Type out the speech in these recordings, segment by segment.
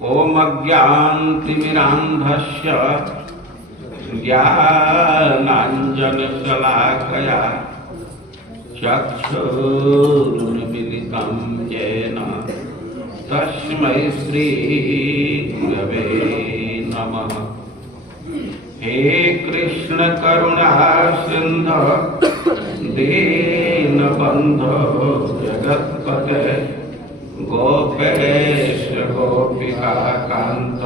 ओम अज्ञानतिमिरान्धस्य ज्ञानाञ्जनशलाकया चक्षुरुन्मीलितं येन तस्मै श्रीगुरवे नमः। हे कृष्ण करुणा सिंधु दीनबन्धो जगत्पते गोपेश गोपिका कांत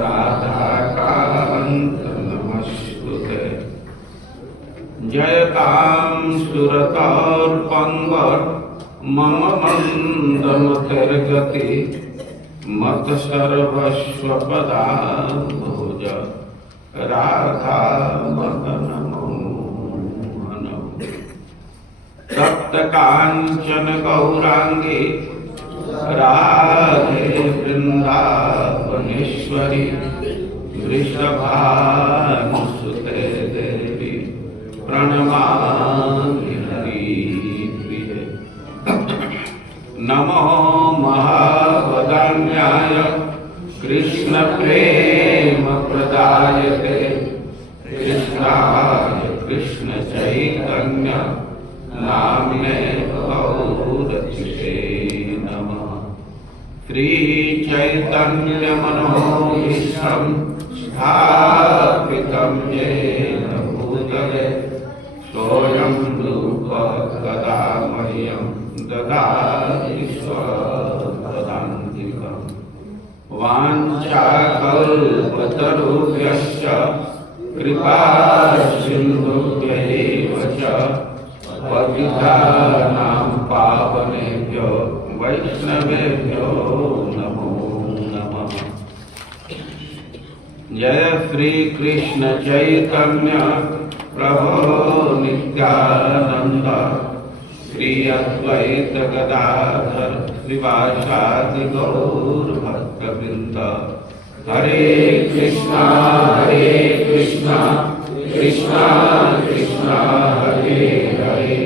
राधाकांत नमस्तुते। जयतां सुरतोर्पंग मम मंदमतिर्गति मत सर्वस्वपदाम्भुज राधा मदन मोहन। सप्त कांचन गौरांगी राधे वृंदावनेश्वरी वृषभानुसुते देवी प्रणमामि हरिप्रिये। नमो महावदान्याय कृष्ण प्रेम प्रदायते कृष्णाय कृष्ण चैतन्य नाम्ने गौरचिते नमः। श्री चैतन्य मनोभीष्टं स्थापितं येन भूतले स्वयं रूप कदा मह्यं ददाति स्वपदान्तिकम्। वाञ्छाकल्पतरुभ्यश्च कृपा सिन्धुभ्यैव च पतितानां पावनेभ्यो वैष्णवेभ्यो नमो नमः। जय श्री कृष्ण चैतन्य प्रभो नित्यानंद श्री अद्वैत गदाधर श्रीवासादि गौर भक्तवृंद। हरे कृष्णा कृष्णा कृष्णा हरे हरे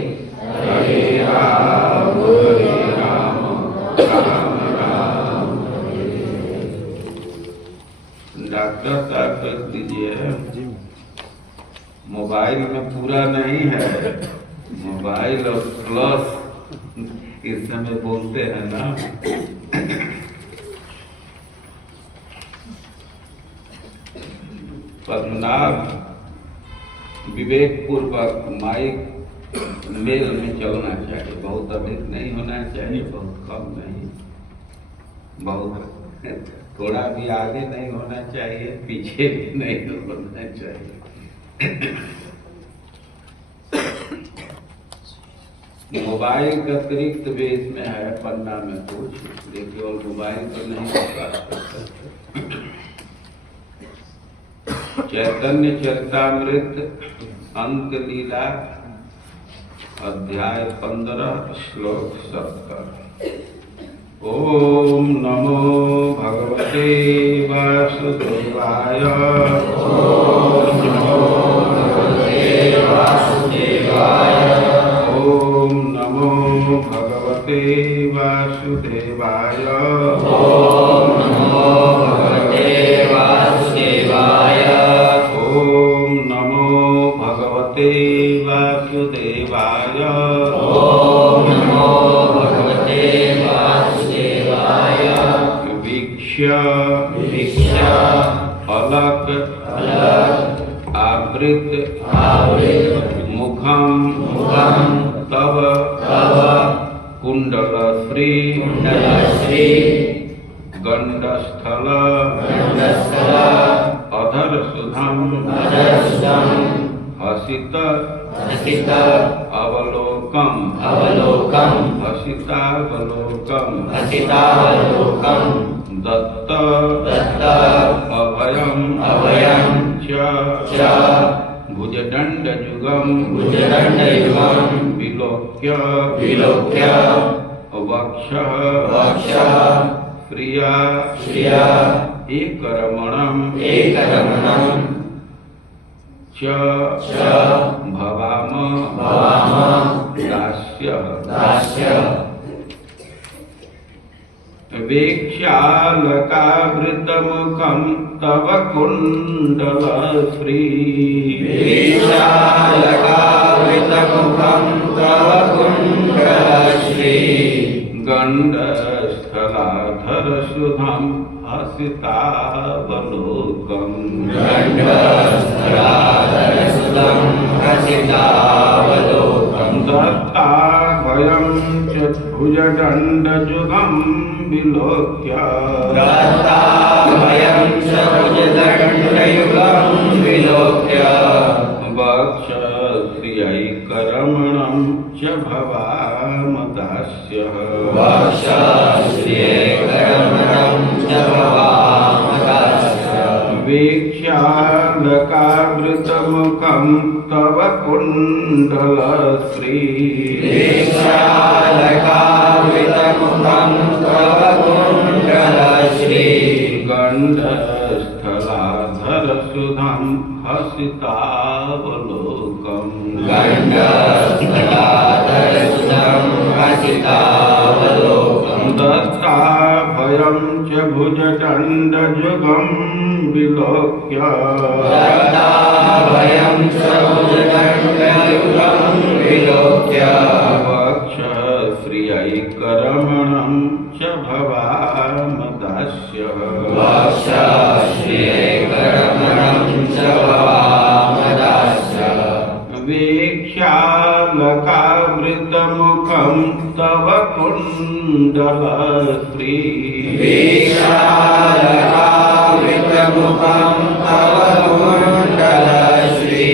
हरे राम राम राम हरे। डॉक्टर साहब कर दीजिए, मोबाइल में पूरा नहीं है, मोबाइल और प्लस इस समय बोलते हैं ना। पद्मनाभ विवेक पूर्वक माइक मेल में चलना चाहिए, बहुत अधिक नहीं होना चाहिए, बहुत कम नहीं, बहुत थोड़ा भी आगे नहीं होना चाहिए, पीछे भी नहीं होना चाहिए। मोबाइल का अतिरिक्त भी इसमें है, पन्ना में कुछ देखिए, और मोबाइल पर नहीं विश्वास कर सकते। चैतन्य चरितामृत अंत लीला अध्याय 15 श्लोक 70। ओम नमो भगवते वासुदेवाय। ओम नमो भगवते वासुदेवाय। ओम नमो भगवते वासुदेवाय। ओम नमो भगवते वासुदेवाय। ओम नमो भगवते वासुदेवाय। ओम नमो भगवते वासुदेवाय। वीक्ष्य अलक आवृत मुखम तव कुंडलश्री गंडस्थल अधर सुधम हसित अवलोकम हसितावलोकम दत्त अभयम च भुजदंडयुगम विलोक्य वक्षः प्रिया एकरमणम च भवाम दास्य वीक्षालकावृतमुखं तव कुण्डलश्री वीक्षालकावृतमुखं तव कुण्डलश्री गण्डस्थलाधरसुधां हसितावलोकम् गण्डस्थलाधरसुधां हसितावलोकम् दत्ताभयं च भुजदण्डयुगं विलोक्य दत्ताभयं च भुजदण्डयुगं विलोक्य वक्षश्रियैकरमणं च भवामदास्यः वक्षश्रियैकरमणं च भवामदास्यः वीक्षालकावृतमुखं तव कुण्डलश्री वीक्षालकावृतमुखं तव कुण्डलश्री गण्डस्थलाधरसुधां हसितावलोकम् गण्डस्थलाधरसुधां हसितावलोकम् दत्ताभयं च भुजदण्डयुगं विलोक्य दत्ताभयं च भुजदण्डयुगं विलोक्य वक्षश्रियैकरमणं च भवामदास्यः वक्षश्रियैकरमणं च भवामदास्यः वीक्षालकावृतमुखं तव कुण्डलश्री वीक्षालकावृतमुखं तव कुण्डलश्री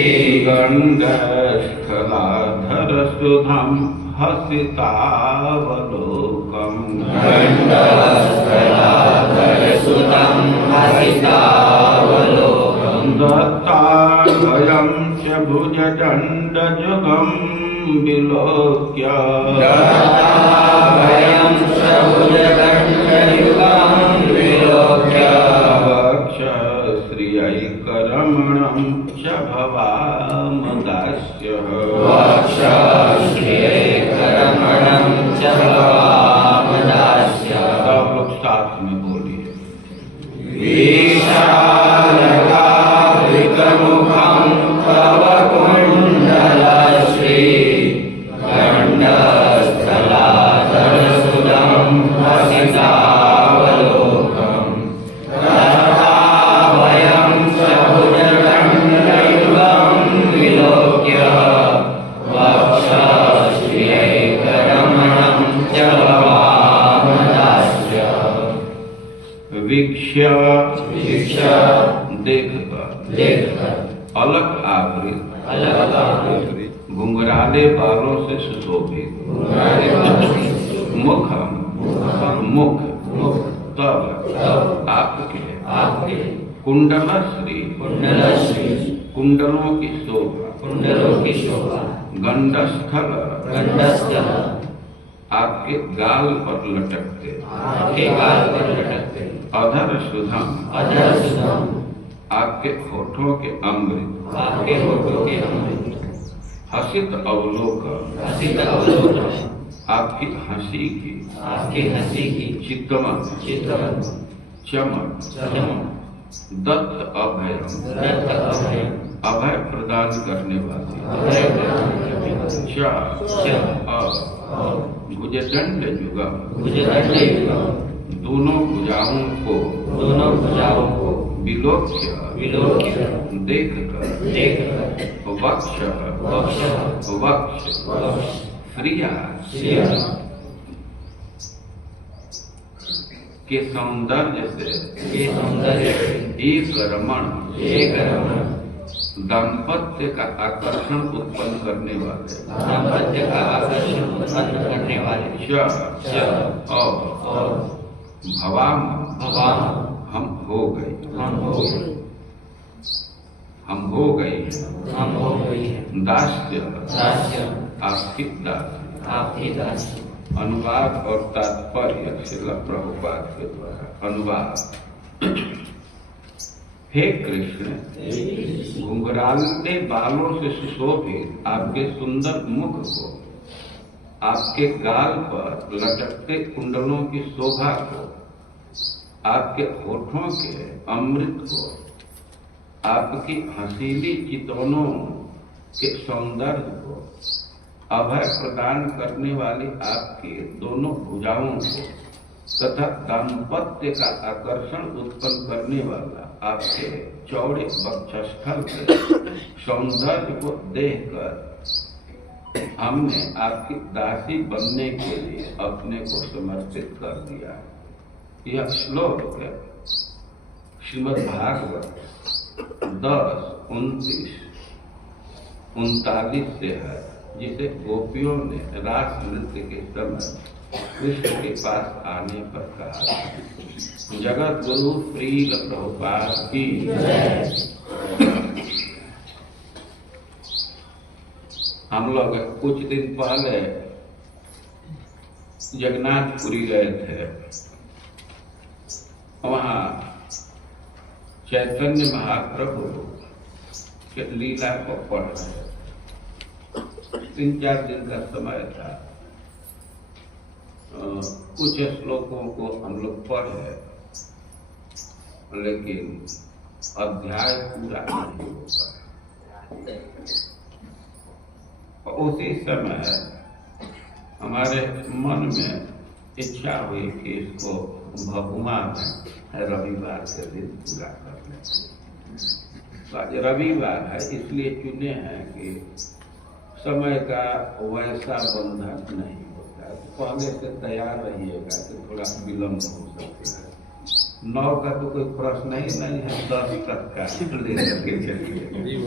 गण्डस्थलाधरसुधां हसितावलोकम् गण्डस्थलाधरसुधां हसितावलोकम् दत्ताभयं च भुजदण्डयुगं विलोक्य दत्ताभयं च भुजदण्डयुगं विलोक्य वक्षश्रियैकरमणं च भवामदास्यः वक्षश्रियैकरमणं च भवामदास्यः सब लोग साथ में बोलिए वीक्षालकावृतमुखं तव कुण्डलश्री गण्डस्थलाधरसुधां हसितावलोकम् दत्ताभयं च भुजदण्डयुगं विलोक्य वक्षश्रियैकरमणं च भवामदास्यः वीक्ष्य वीक्ष्य देखकर देखकर अलग आवृत अलग घुंघराले बालों से सुशोभित मुखम मुख तब आपके कुंडलश्री कुंडलों की शोभा गंडस्थल आपके गाल पर लटकते अधर सुधम आपके होठों के अमृत हसित अवलोकन आपकी हंसी की चितवन चमक दत्त अभयम अभय प्रदान करने वाले भुजदण्ड युगम दोनों भुजाओं को विलोक्य देखकर वक्ष श्रिया के सौंदर्य से एक रमण दाम्पत्य का आकर्षण उत्पन्न करने वाले भवाम हम हो गए दास्य आपकी दासी अनुवाद और तात्पर्य श्रील प्रभुपाद के द्वारा अनुवाद। हे कृष्ण, घुंघराले बालों से सुशोभित आपके सुंदर मुख को आपके गाल पर लटकते कुंडलों की शोभा को, आपके होठों के अमृत को, आपकी हसीली चितौनों के सौंदर्य को, अभय प्रदान करने वाली आपकी दोनों भुजाओं को तथा दाम्पत्य का आकर्षण उत्पन्न करने वाला आपके चौड़े वक्षस्थल के सौंदर्य को देखकर हमने आपकी दासी बनने के लिए अपने को समर्पित कर दिया। यह श्लोक श्रीमद् भागवत 10:29-39 से है, जिसे गोपियों ने रास नृत्य के समय कृष्ण के पास आने पर कहा। जगत गुरु श्रील प्रभुपाद की हम लोग कुछ दिन पहले जगन्नाथपुरी गए थे। वहां चैतन्य महाप्रभु के लीला को पढ़ रहे। 3-4 दिन का समय था। कुछ श्लोकों को हम लोग पढ़े, लेकिन अध्याय पूरा नहीं हो पाया। उसी समय हमारे मन में इच्छा हुई कि इसको भभुआ में रविवार के दिन पूरा कर लें। तो आज रविवार है, इसलिए चुने हैं कि समय का वैसा बंधन नहीं होता। पहले से तैयार रहिएगा कि थोड़ा विलम्ब हो सकता है। 9 का तो कोई प्रश्न ही नहीं है, 10 तक का ले करके चलिए।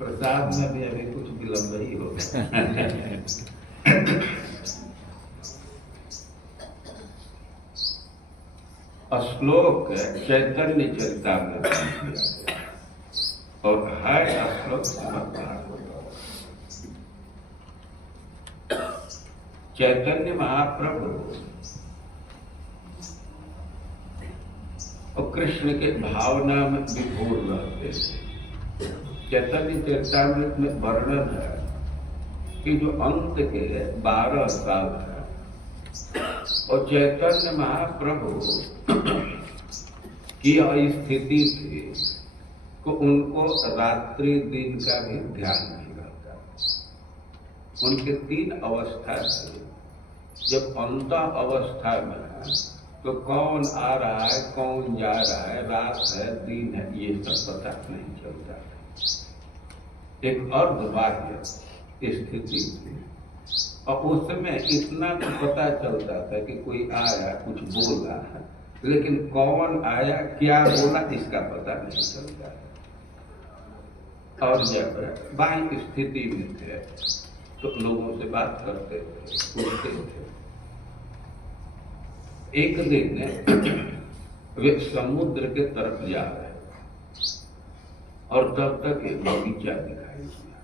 प्रसाद में भी अभी कुछ विलम्ब ही होगा। श्लोक चैतन्य चरितामृत और है श्लोक चैतन्य महाप्रभु और कृष्ण के भावना में विभोर रहते थे। चैतन्य चरितामृत में वर्णन है कि जो अंत के 12 साल है और चैतन्य महाप्रभु की स्थिति थी तो उनको रात्रि दिन का भी ध्यान नहीं रहता। उनके 3 अवस्था थे। जब अंत अवस्था में है तो कौन आ रहा है, कौन जा रहा है, रात है, दिन है, ये सब पता नहीं चलता। एक अर्धबाह्य स्थिति थी और उसमें इतना तो पता चलता था कि कोई आया, कुछ बोला, लेकिन कौन आया, क्या बोला, इसका पता नहीं चलता। और जब बाह्य स्थिति में थे तो लोगों से बात करते थे, पूछते थे। एक दिन वे समुद्र के तरफ जा रहे और तब तक एक बगीचा दिखाई दिया।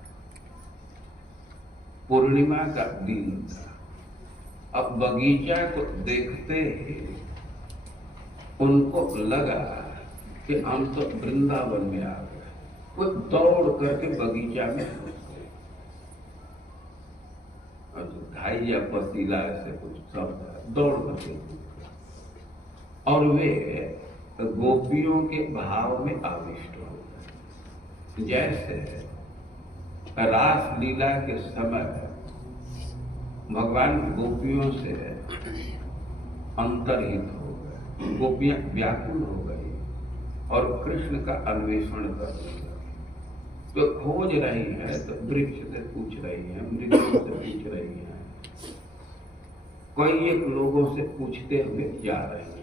पूर्णिमा का दिन था। अब बगीचा को देखते ही उनको लगा कि हम तो वृंदावन में आ गए। वो दौड़ करके बगीचा में घाई या पसीला ऐसे कुछ शब्द दौड़ करके और वे गोपियों के भाव में आविष्ट हो गए। जैसे रास लीला के समय भगवान गोपियों से अंतर्हित हो गए, गोपियां व्याकुल हो गई और कृष्ण का अन्वेषण कर रही है। तो खोज रही है तो वृक्ष से पूछ रही है, मृगों से पूछ रही है, कई एक लोगों से पूछते हुए जा रहे हैं।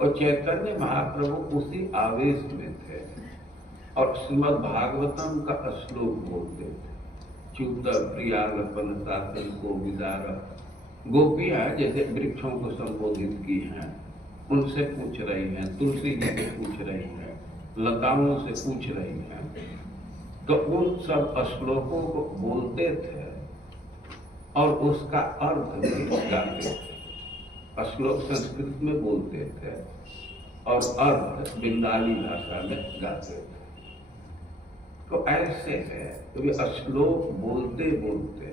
और चैतन्य महाप्रभु उसी आवेश में थे और श्रीमद् भागवतम का श्लोक बोलते थे। च्युत प्रियालपन शासन को विदार। गोपियां जैसे वृक्षों को संबोधित की हैं, उनसे पूछ रही हैं, तुलसी जी से पूछ रही हैं, लताओं से पूछ रही हैं। तो उन सब श्लोकों को बोलते थे और उसका अर्थ भी गाते थे। श्लोक संस्कृत में बोलते थे और अर्थ बंगाली भाषा में गाते थे। तो ऐसे है तो वे श्लोक बोलते बोलते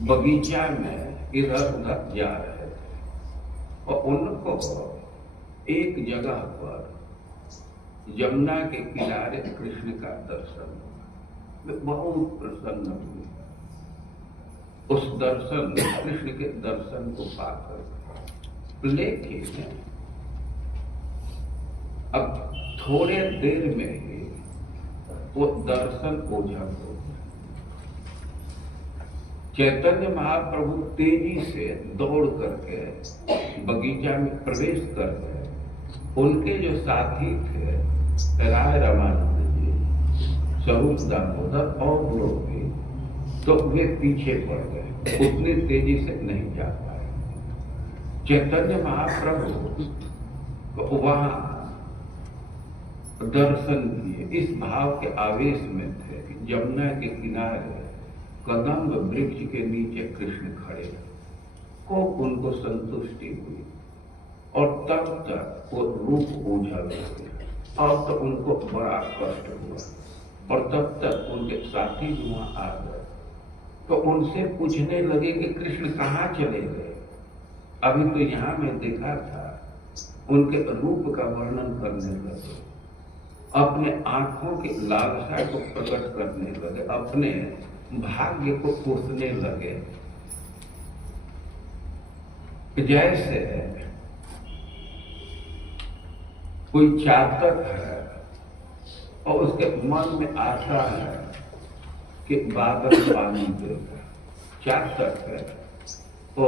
बगीचा में इधर उधर जा रहे थे और उनको एक जगह पर यमुना के किनारे कृष्ण का दर्शन हुआ। वे बहुत प्रसन्न हुए उस दर्शन, कृष्ण के दर्शन को पाकर। लेकिन अब थोड़े देर में ही वो दर्शन ओझल हो गया। चैतन्य महाप्रभु तेजी से दौड़ करके बगीचा में प्रवेश कर गए। उनके जो साथी थे राय रामानंद जी, स्वरूप दामोदर और लोग भी, तो वे पीछे पड़ गए, उतनी तेजी से नहीं जा पाए। चैतन्य महाप्रभु वहां दर्शन किए, इस भाव के आवेश में थे कि यमुना के किनारे कदम्ब वृक्ष के नीचे कृष्ण खड़े को उनको संतुष्टि हुई और तब तक वो रूप ओझल हो गया और तो उनको बड़ा कष्ट हुआ। और तब तक उनके साथी भी वहां आ गए तो उनसे पूछने लगे कि कृष्ण कहाँ चले गए? अभी तो यहाँ मैं देखा था। उनके रूप का वर्णन करने लगे, अपने आंखों की लालसा को प्रकट करने लगे, अपने भाग्य को कोसने लगे। जैसे कोई चातक है और उसके मन में आशा है कि बादल पानी देगा। चातक है तो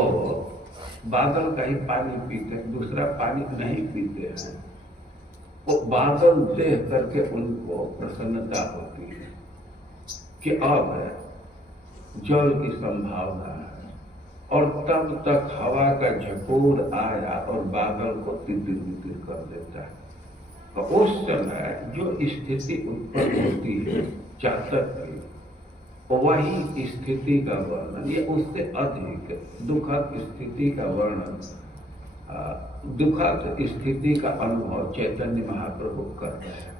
बादल का ही पानी पीते हैं, दूसरा पानी नहीं पीते हैं। वो बादल देख करके उनको प्रसन्नता होती है कि अब जल की संभावना है। और तब तक हवा का झकोर आया और बादल को तितिर बितिर कर देता है। तो उस समय जो स्थिति उत्पन्न होती है चातक की, वही स्थिति का वर्णन या उससे अधिक दुखद स्थिति का वर्णन, दुखद स्थिति का अनुभव चैतन्य महाप्रभु करते हैं।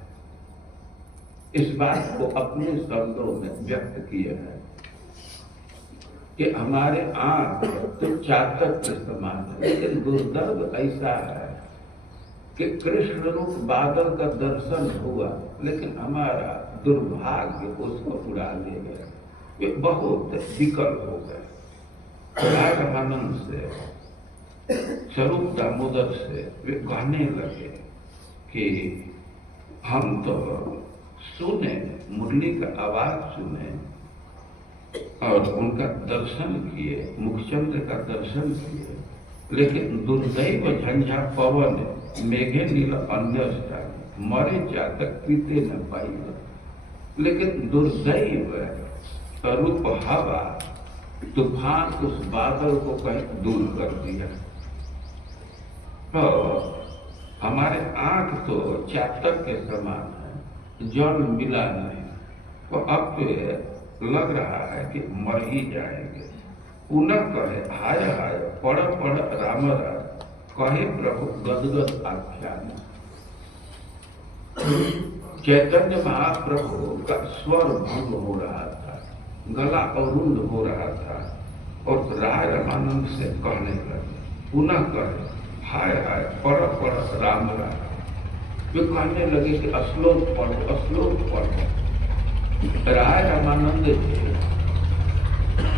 इस बात को अपने शब्दों में व्यक्त किए हैं कि हमारे आंख तो चातक के समान है, लेकिन दुर्दैव ऐसा है कि कृष्ण रूप बादल का दर्शन हुआ लेकिन हमारा दुर्भाग्य उसको उड़ा ले गया। वे बहुत विकल हो गए। राघवानंद से, स्वरूप दामोदर से वे कहने लगे कि हम तो सुने, मुरली का आवाज सुने और उनका दर्शन किए, मुखचंद्र का दर्शन किए, लेकिन दुर्दैव झंझा पवन मेघे नील अन्यष्टा, मरे जातक पीते न पाई। लेकिन दुर्दैव रूप हवा तूफान उस बादल को कहीं दूर कर दिया। तो हमारे आंख तो चातक के समान है, जल मिला नहीं, तो अब तो लग रहा है कि मर ही जाएंगे। पुनः कहे हाय हाय पढ़ पढ़ राम राय, कहे प्रभु गदगद आख्यान। चैतन्य महाप्रभु का स्वर भंग हो रहा था, गला अरुंध हो रहा था और राय रामानंद से कहने लगे, पुनः कहे हाय हाय पढ़ पढ़ राम राय। वे कहने लगे कि श्लोक पढ़ो, श्लोक पढ़ो। राय रामानंद जी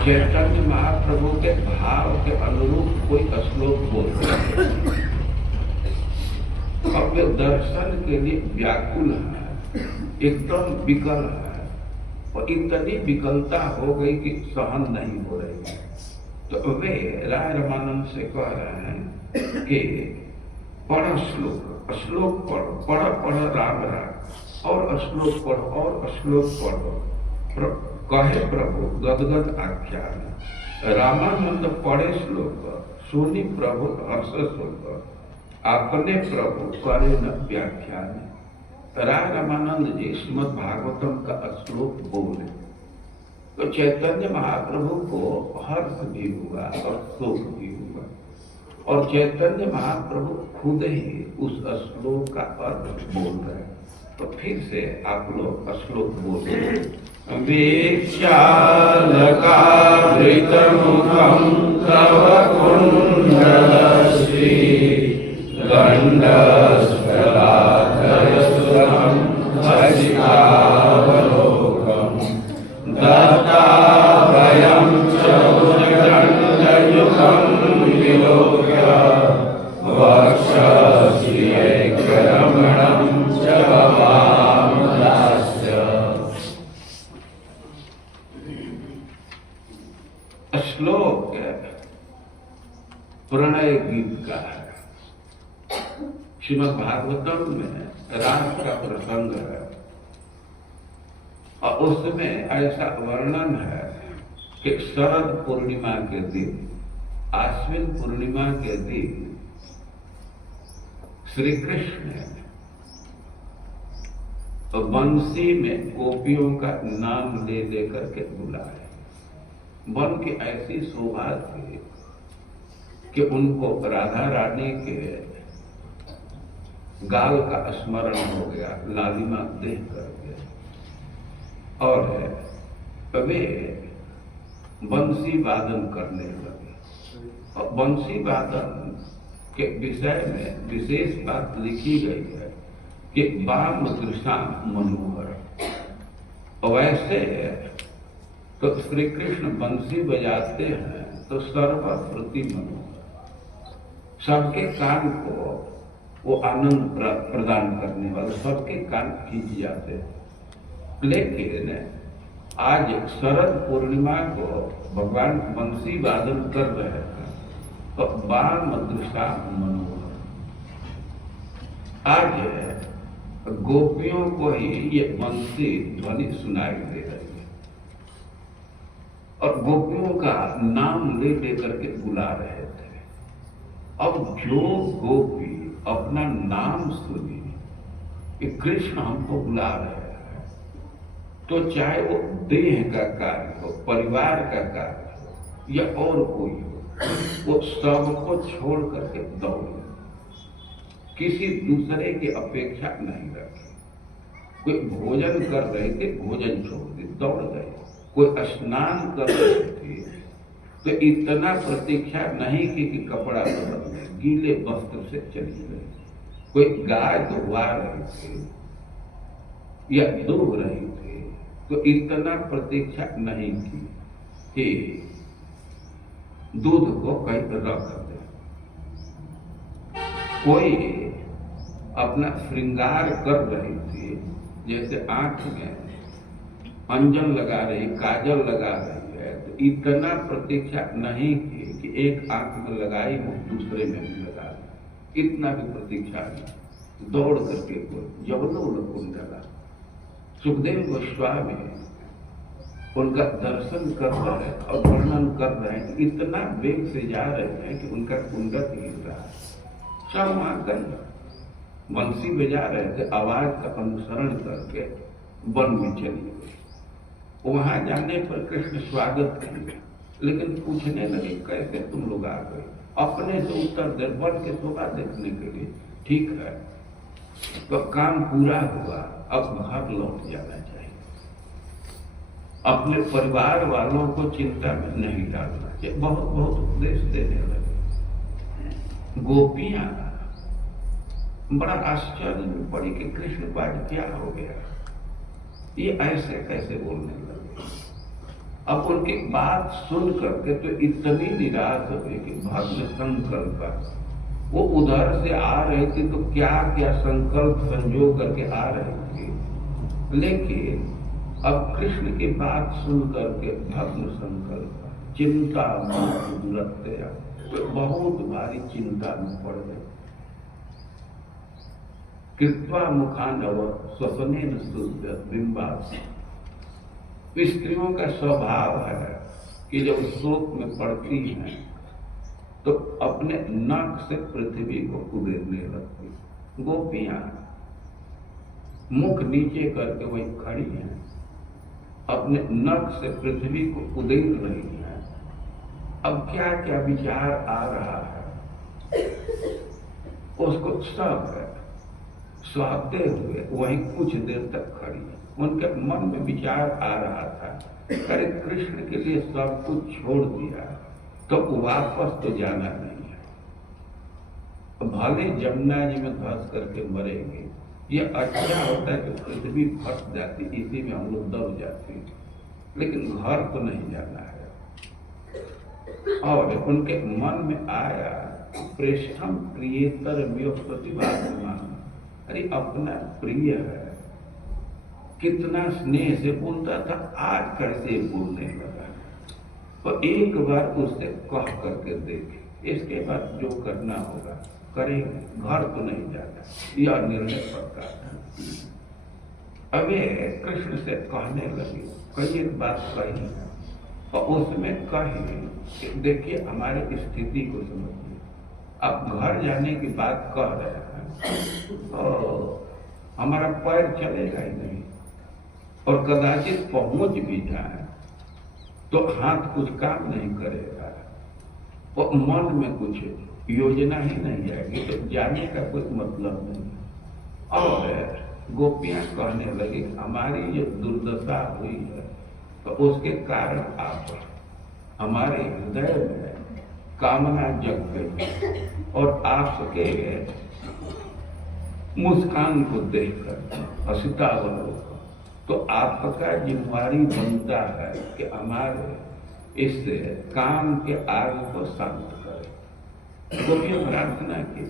चैतन्य महाप्रभु के भाव के अनुरूप कोई श्लोक बोलते हैं। अब वे दर्शन के लिए व्याकुल है, एकदम विकल है और इतनी विकलता हो गई कि सहन नहीं हो रही है। तो वे राय रामानंद से कह रहे हैं कि पढ़ श्लोक, श्लोक पढ़ो, पढ़ पढ़ राम राम, और श्लोक पढ़ो और श्लोक पढ़ो। कहे प्रभु गदगद आख्यान। रामानंद पढ़े श्लोक, सुनी प्रभु हर्ष शोक, अपने प्रभु करे न व्याख्यान। राय रामानंद जी श्रीमद् भागवतम का श्लोक बोले तो चैतन्य महाप्रभु को हर्ष भी हुआ और शोक भी हुआ, और चैतन्य महाप्रभु खुद ही उस श्लोक का अर्थ बोल रहे हैं। तो फिर से आप लोग श्लोक बोलो। वीक्षालकावृतमुखं तव कुण्डलश्री गण्डस्थलाधरसुतं हसितावलोकं दत्ताभयं च उदण्डयुगं विलोक्य वक्षश्रियैकरमणं च वामदास्य। श्लोक प्रणय गीत का है। श्रीमद् भागवतम में रास का प्रसंग है और उसमें ऐसा वर्णन है कि शरद पूर्णिमा के दिन, आश्विन पूर्णिमा के दिन श्री कृष्ण बंसी में गोपियों का नाम ले लेकर के बुलाए। वन की ऐसी शोभा थी कि उनको राधा रानी के गाल का स्मरण हो गया लालिमा देख करके, और वे बंसी वादन करने लगे। और बंसी वादन के विषय में विशेष बात लिखी गई है कि वाम दृशा मनोहर। वैसे तो श्री कृष्ण बंसी बजाते हैं तो सर्वप्रति मनोहर, सबके कान को वो आनंद प्रदान करने वाले, सबके कान खींच जाते हैं। लेकिन आज शरद पूर्णिमा को भगवान बंसी वादन कर रहे हैं तो वाम दृशा मनोहर। आज गोपियों को ही ये बंसी ध्वनि सुनाई दे रही है और गोपियों का नाम ले लेकर के बुला रहे थे। अब जो गोपी अपना नाम सुनी कि कृष्ण हमको बुला रहे हैं, तो चाहे वो देह का कार्य हो, परिवार का कार्य हो या और कोई हो, वो सबको छोड़ करके दौड़े, किसी दूसरे की अपेक्षा नहीं रखे। कोई भोजन कर रहे थे, भोजन छोड़ दी, दौड़ गए। कोई स्नान कर रहे थे तो इतना प्रतीक्षा नहीं की कि कपड़ा बदल ले, गीले वस्त्र से चली गई। कोई गाय दुहवा रहे थे या दूह रहे थे तो इतना प्रतीक्षा नहीं की कि दूध को कहीं रख दे। कोई अपना श्रृंगार कर रही थी, जैसे आंख में अंजन लगा रही, काजल लगा रही है, तो इतना प्रतीक्षा नहीं की कि एक आंख में लगाई हो दूसरे में भी लगा दी, इतना भी प्रतीक्षा नहीं। दौड़ करके कुंडला सुखदेव गोस्वामी उनका दर्शन कर रहे हैं और वर्णन कर रहे हैं कि इतना वेग से जा रहे हैं कि उनका कुंडल हिल रहा है। सब वहां कर बंसी बजा रहे थे, आवाज का अनुसरण करके वन में चली गई। वहां जाने पर कृष्ण स्वागत किए, लेकिन पूछने लगे कैसे तुम लोग आ गए। अपने से उत्तर दे, वन के शोभा देखने के लिए। ठीक है, तो काम पूरा हुआ, अब घर लौट जाना चाहिए। अपने परिवार वालों को चिंता में नहीं डालना चाहिए। बहुत बहुत उपदेश देने लगे। गोपियां बड़ा आश्चर्य में पड़ी कि कृष्ण को आज क्या हो गया, ये ऐसे कैसे बोलने लगे। अब उनकी बात सुन करके तो इतनी निराश हुई कि भक्त संकल्प, वो उधर से आ रहे थे तो क्या क्या संकल्प संजोग करके आ रहे थे, लेकिन अब कृष्ण की बात सुन करके भग्न संकल्प, चिंता रखते तो बहुत भारी चिंता में पड़ गए। कृत्वा मुखानव स्वसनेन शुद्ध बिंबास। स्त्रियों का स्वभाव है कि जब शोक में पड़ती हैं तो अपने नाक से पृथ्वी को उड़ेलने लगती। गोपियां मुख नीचे करके वही खड़ी हैं, अपने नख से पृथ्वी को उड़ेल रही हैं। अब क्या क्या विचार आ रहा है उसको सब है। सहते हुए वहीं कुछ देर तक खड़ी। उनके मन में विचार आ रहा था, अरे कृष्ण के लिए सब कुछ छोड़ दिया तो वापस तो जाना नहीं है, भले जमुना जी में धंस करके मरेंगे, ये अच्छा होता है कि पृथ्वी फट जाती, इसी में हम लोग दब जाते, लेकिन घर को नहीं जाना है। और उनके मन में आया, प्रेष्ठम प्रियतर व्यो प्रतिभासमान, अरे अपना प्रिय है, कितना स्नेह से बोलता था, आज कैसे बोलने लगा। तो एक बार उससे कह करके देखे, इसके बाद जो करना होगा करेंगे, घर तो नहीं जाना, यह निर्णय पक्का था। अब कृष्ण से कहने लगी, कई एक बात कही और उसमें कही कि देखिए हमारी स्थिति को समझिए, आप घर जाने की बात कह रहे हैं तो हमारा पैर चलेगा ही नहीं, और कदाचित पहुंच भी जाए तो हाथ कुछ काम नहीं करेगा, और मन में कुछ योजना ही नहीं आएगी, तो जाने का कोई मतलब नहीं। और गोपियां कहने लगी, हमारी जो दुर्दशा हुई है तो उसके कारण आप, हमारे हृदय में कामना जग गई, और आपके मुस्कान को देखकर असितावलोकन, तो आपका जिम्मेवारी बनता है कि हमारे इस काम के आग को शांत करें। तो ये प्रार्थना की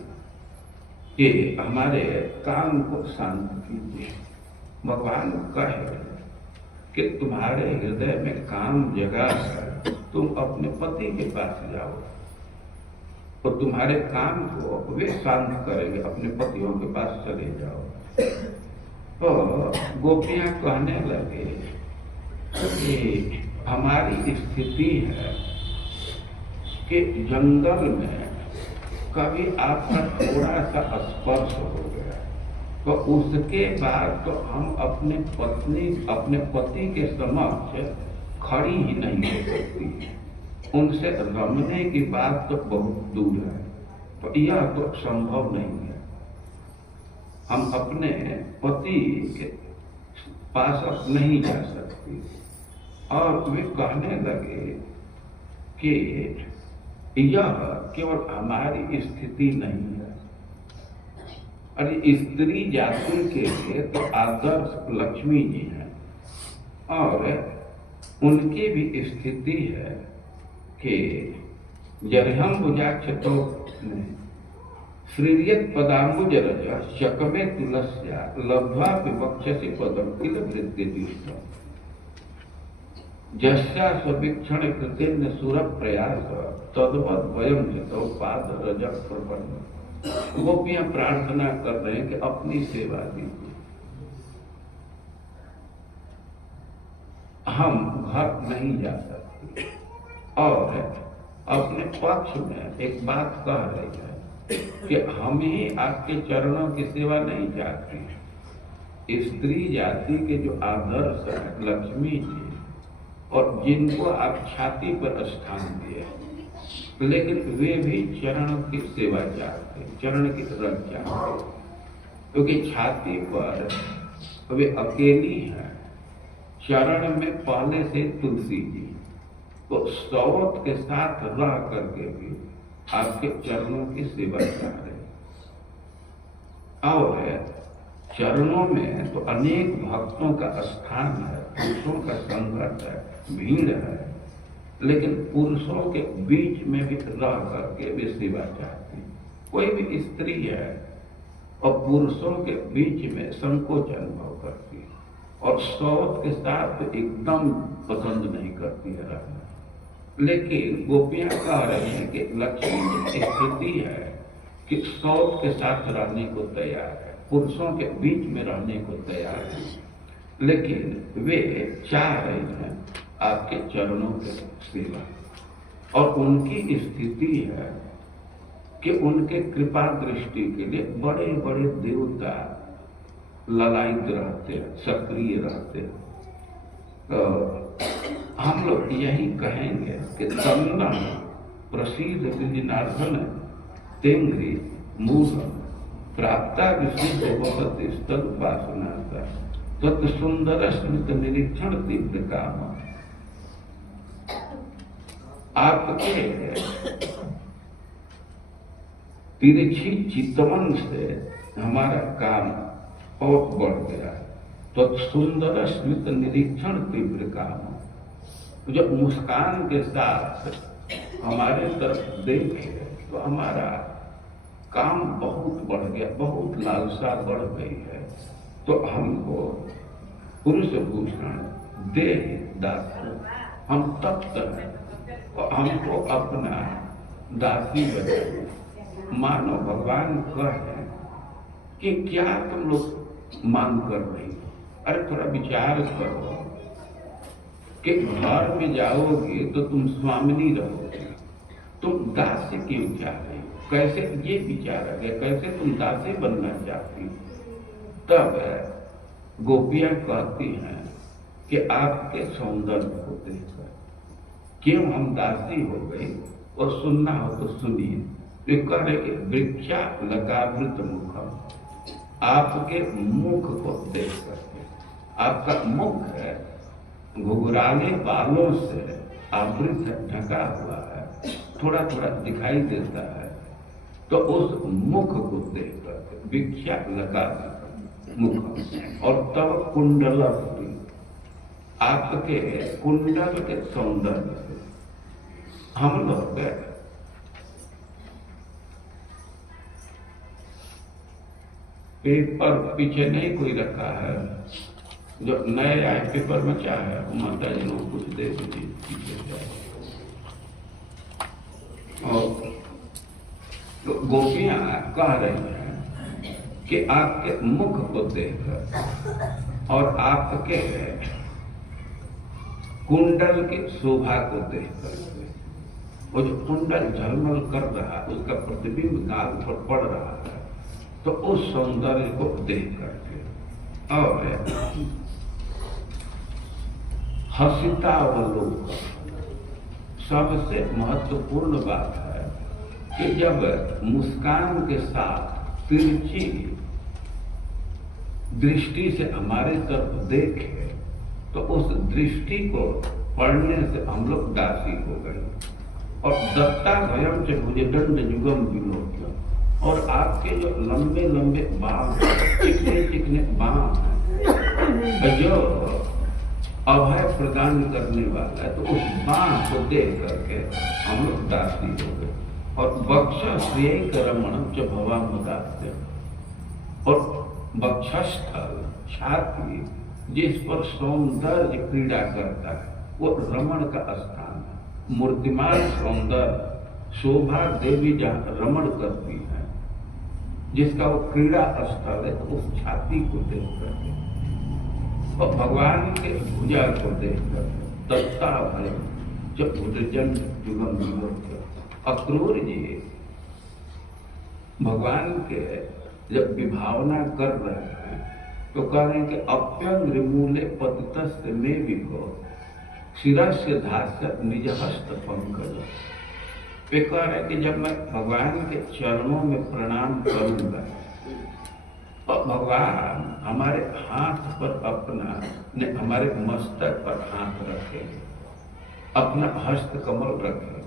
कि हमारे काम को शांत कीजिए। भगवान कहे कि तुम्हारे हृदय में काम जगा है, तुम अपने पति के पास जाओ, और तुम्हारे काम को वे शांत करेंगे, अपने पतियों के पास चले जाओ। तो गोपियां कहने लगे कि हमारी स्थिति है कि जंगल में कभी आपका थोड़ा सा स्पर्श हो गया तो उसके बाद तो हम अपने पति के समक्ष खड़ी ही नहीं हो सकती, उनसे रमने की बात तो बहुत दूर है, तो यह तो संभव नहीं है। हम अपने पति के पास अब नहीं जा सकते। और वे कहने लगे कि यह केवल हमारी स्थिति नहीं है, अरे स्त्री जाति के लिए तो आदर्श लक्ष्मी जी हैं, और उनकी भी स्थिति है कि जरहम बुझाक्ष तो श्रीयत पदाम्बुजरज शकमे तुलस्या लब्ध्वा विवक्षसि पदम किल वृत्तिदुष्टम् जस्या स्ववीक्षण कृतेन सुर प्रयास तद्वत् वयं जतौ पाद रजक प्रपन्न। गोपियां प्रार्थना कर रहे हैं कि अपनी सेवा कीजिए, हम घर नहीं जा सकते, और अपने पक्ष में एक बात कह रही है कि हम ही आपके चरणों की सेवा नहीं चाहते। स्त्री जाति के जो आदर्श है लक्ष्मी जी, और जिनको आप छाती पर स्थान दिए, लेकिन वे भी चरणों की सेवा चाहते, चरण की रंग चाहते, क्योंकि छाती पर वे अकेली हैं, चरण में पहले से तुलसी जी, तो सौत के साथ रह करके भी आपके चरणों की सेवा कर रहे। और चरणों में तो अनेक भक्तों का स्थान है, पुरुषों का संघर्ष है, भीड़ है, लेकिन पुरुषों के बीच में भी रह करके वे सेवा चाहती। कोई भी स्त्री है और पुरुषों के बीच में संकोच अनुभव करती है, और सौत के साथ एकदम पसंद नहीं करती है रहना। लेकिन गोपियां कह रही हैं कि लक्ष्मी की स्थिति है कि सौत के साथ रहने को तैयार है, पुरुषों के बीच में रहने को तैयार है, लेकिन वे चाह रहे हैं आपके चरणों की सेवा। और उनकी स्थिति है कि उनके कृपा दृष्टि के लिए बड़े बड़े देवता ललायित रहते हैं, सक्रिय रहते हैं। तो हम लोग यही कहेंगे कि तन्नम प्रसिद्ध विधिनाथन तेंग्री मूल प्राप्ता विशुद्ध वसति स्थल उपासना तत् सुंदर स्मृत निरीक्षण तीव्र काम। आपके तिरछी चितवन से हमारा काम और बढ़ गया। तो सुंदर स्मित निरीक्षण तीव्र काम, जब मुस्कान के साथ हमारे तरफ देखे तो हमारा काम बहुत बढ़ गया, बहुत लालसा बढ़ गई है। तो हमको पुरुष भूषण दे दास हम तप्त हैं और हमको अपना दासी बनाए। मानो भगवान कहे कि क्या तुम लोग मांग कर रही हो? अरे थोड़ा विचार करो कि घर में जाओगे तो तुम स्वामिनी रहोगे, तुम दासी क्यों चाह रही हो? कैसे ये विचार आ गया, कैसे तुम दासी बनना चाहती हो? तब गोपियां कहती हैं कि आपके सौंदर्य को देखकर क्यों हम दासी हो गई। और सुनना हो तो सुनिए, वे कह रहे कि वृक्षा लगावृत मुखम, आपके मुख को देख करके, आपका मुख है घुघराले बालों से आवृत ढका हुआ है, थोड़ा थोड़ा दिखाई देता है। तो उस मुख को देख करके वृक्षा लगावृत मुख और तब कुंडल, आपके कुंडल के सौंदर्य से हम लोग पेपर पीछे नहीं कोई रखा है, जो नए आए पेपर में क्या है माता जी लोग कुछ दे दीजिए पीछे जाए। और तो गोपियां कह रही हैं कि आपके मुख को देखकर और आपके कुंडल की शोभा को देखकर, वो जो कुंडल झलमल कर रहा है उसका प्रतिबिंब गाल पर पड़ रहा है, तो उस सौंदर्य को देख करके। और हसितावलोकन, सबसे महत्वपूर्ण बात है कि जब मुस्कान के साथ तिरछी दृष्टि से हमारे तरफ देखे तो उस दृष्टि को पढ़ने से हम लोग दासी हो गए। और दत्ता भयम से भुजदंड युगम विलोक्य, और आपके जो लंबे लंबे बाम, चिकने चिकने बाम हैं, जो अभय प्रदान करने वाला है, तो उस बाम को देख करके हम लोग दासी हो गए। और बक्ष श्रेय करमणम च भवाम दास्य, और बक्षस्थल छाती जिस पर सौंदर्य क्रीड़ा करता है वो रमण का स्थान है। मूर्तिमान सौंदर्य शोभा देवी जहाँ रमण करती है, जिसका वो क्रीड़ा स्थल है, तो उस छाती को देख कर और भगवान के भुजा को देख कर दत्ता भय जब भुजन युगम विलोक्य। अक्रूर जी भगवान के जब विभावना कर रहे हैं तो कह रहे हैं कि अप्यंग मूले पतितस्य में विभो शिरस्य धास्य निज हस्त पंकज। वे कह रहे हैं कि जब मैं भगवान के चरणों में प्रणाम करूंगा और भगवान हमारे हाथ पर अपना ने हमारे मस्तक पर हाथ रखेंगे, अपना हस्त कमल रखेंगे।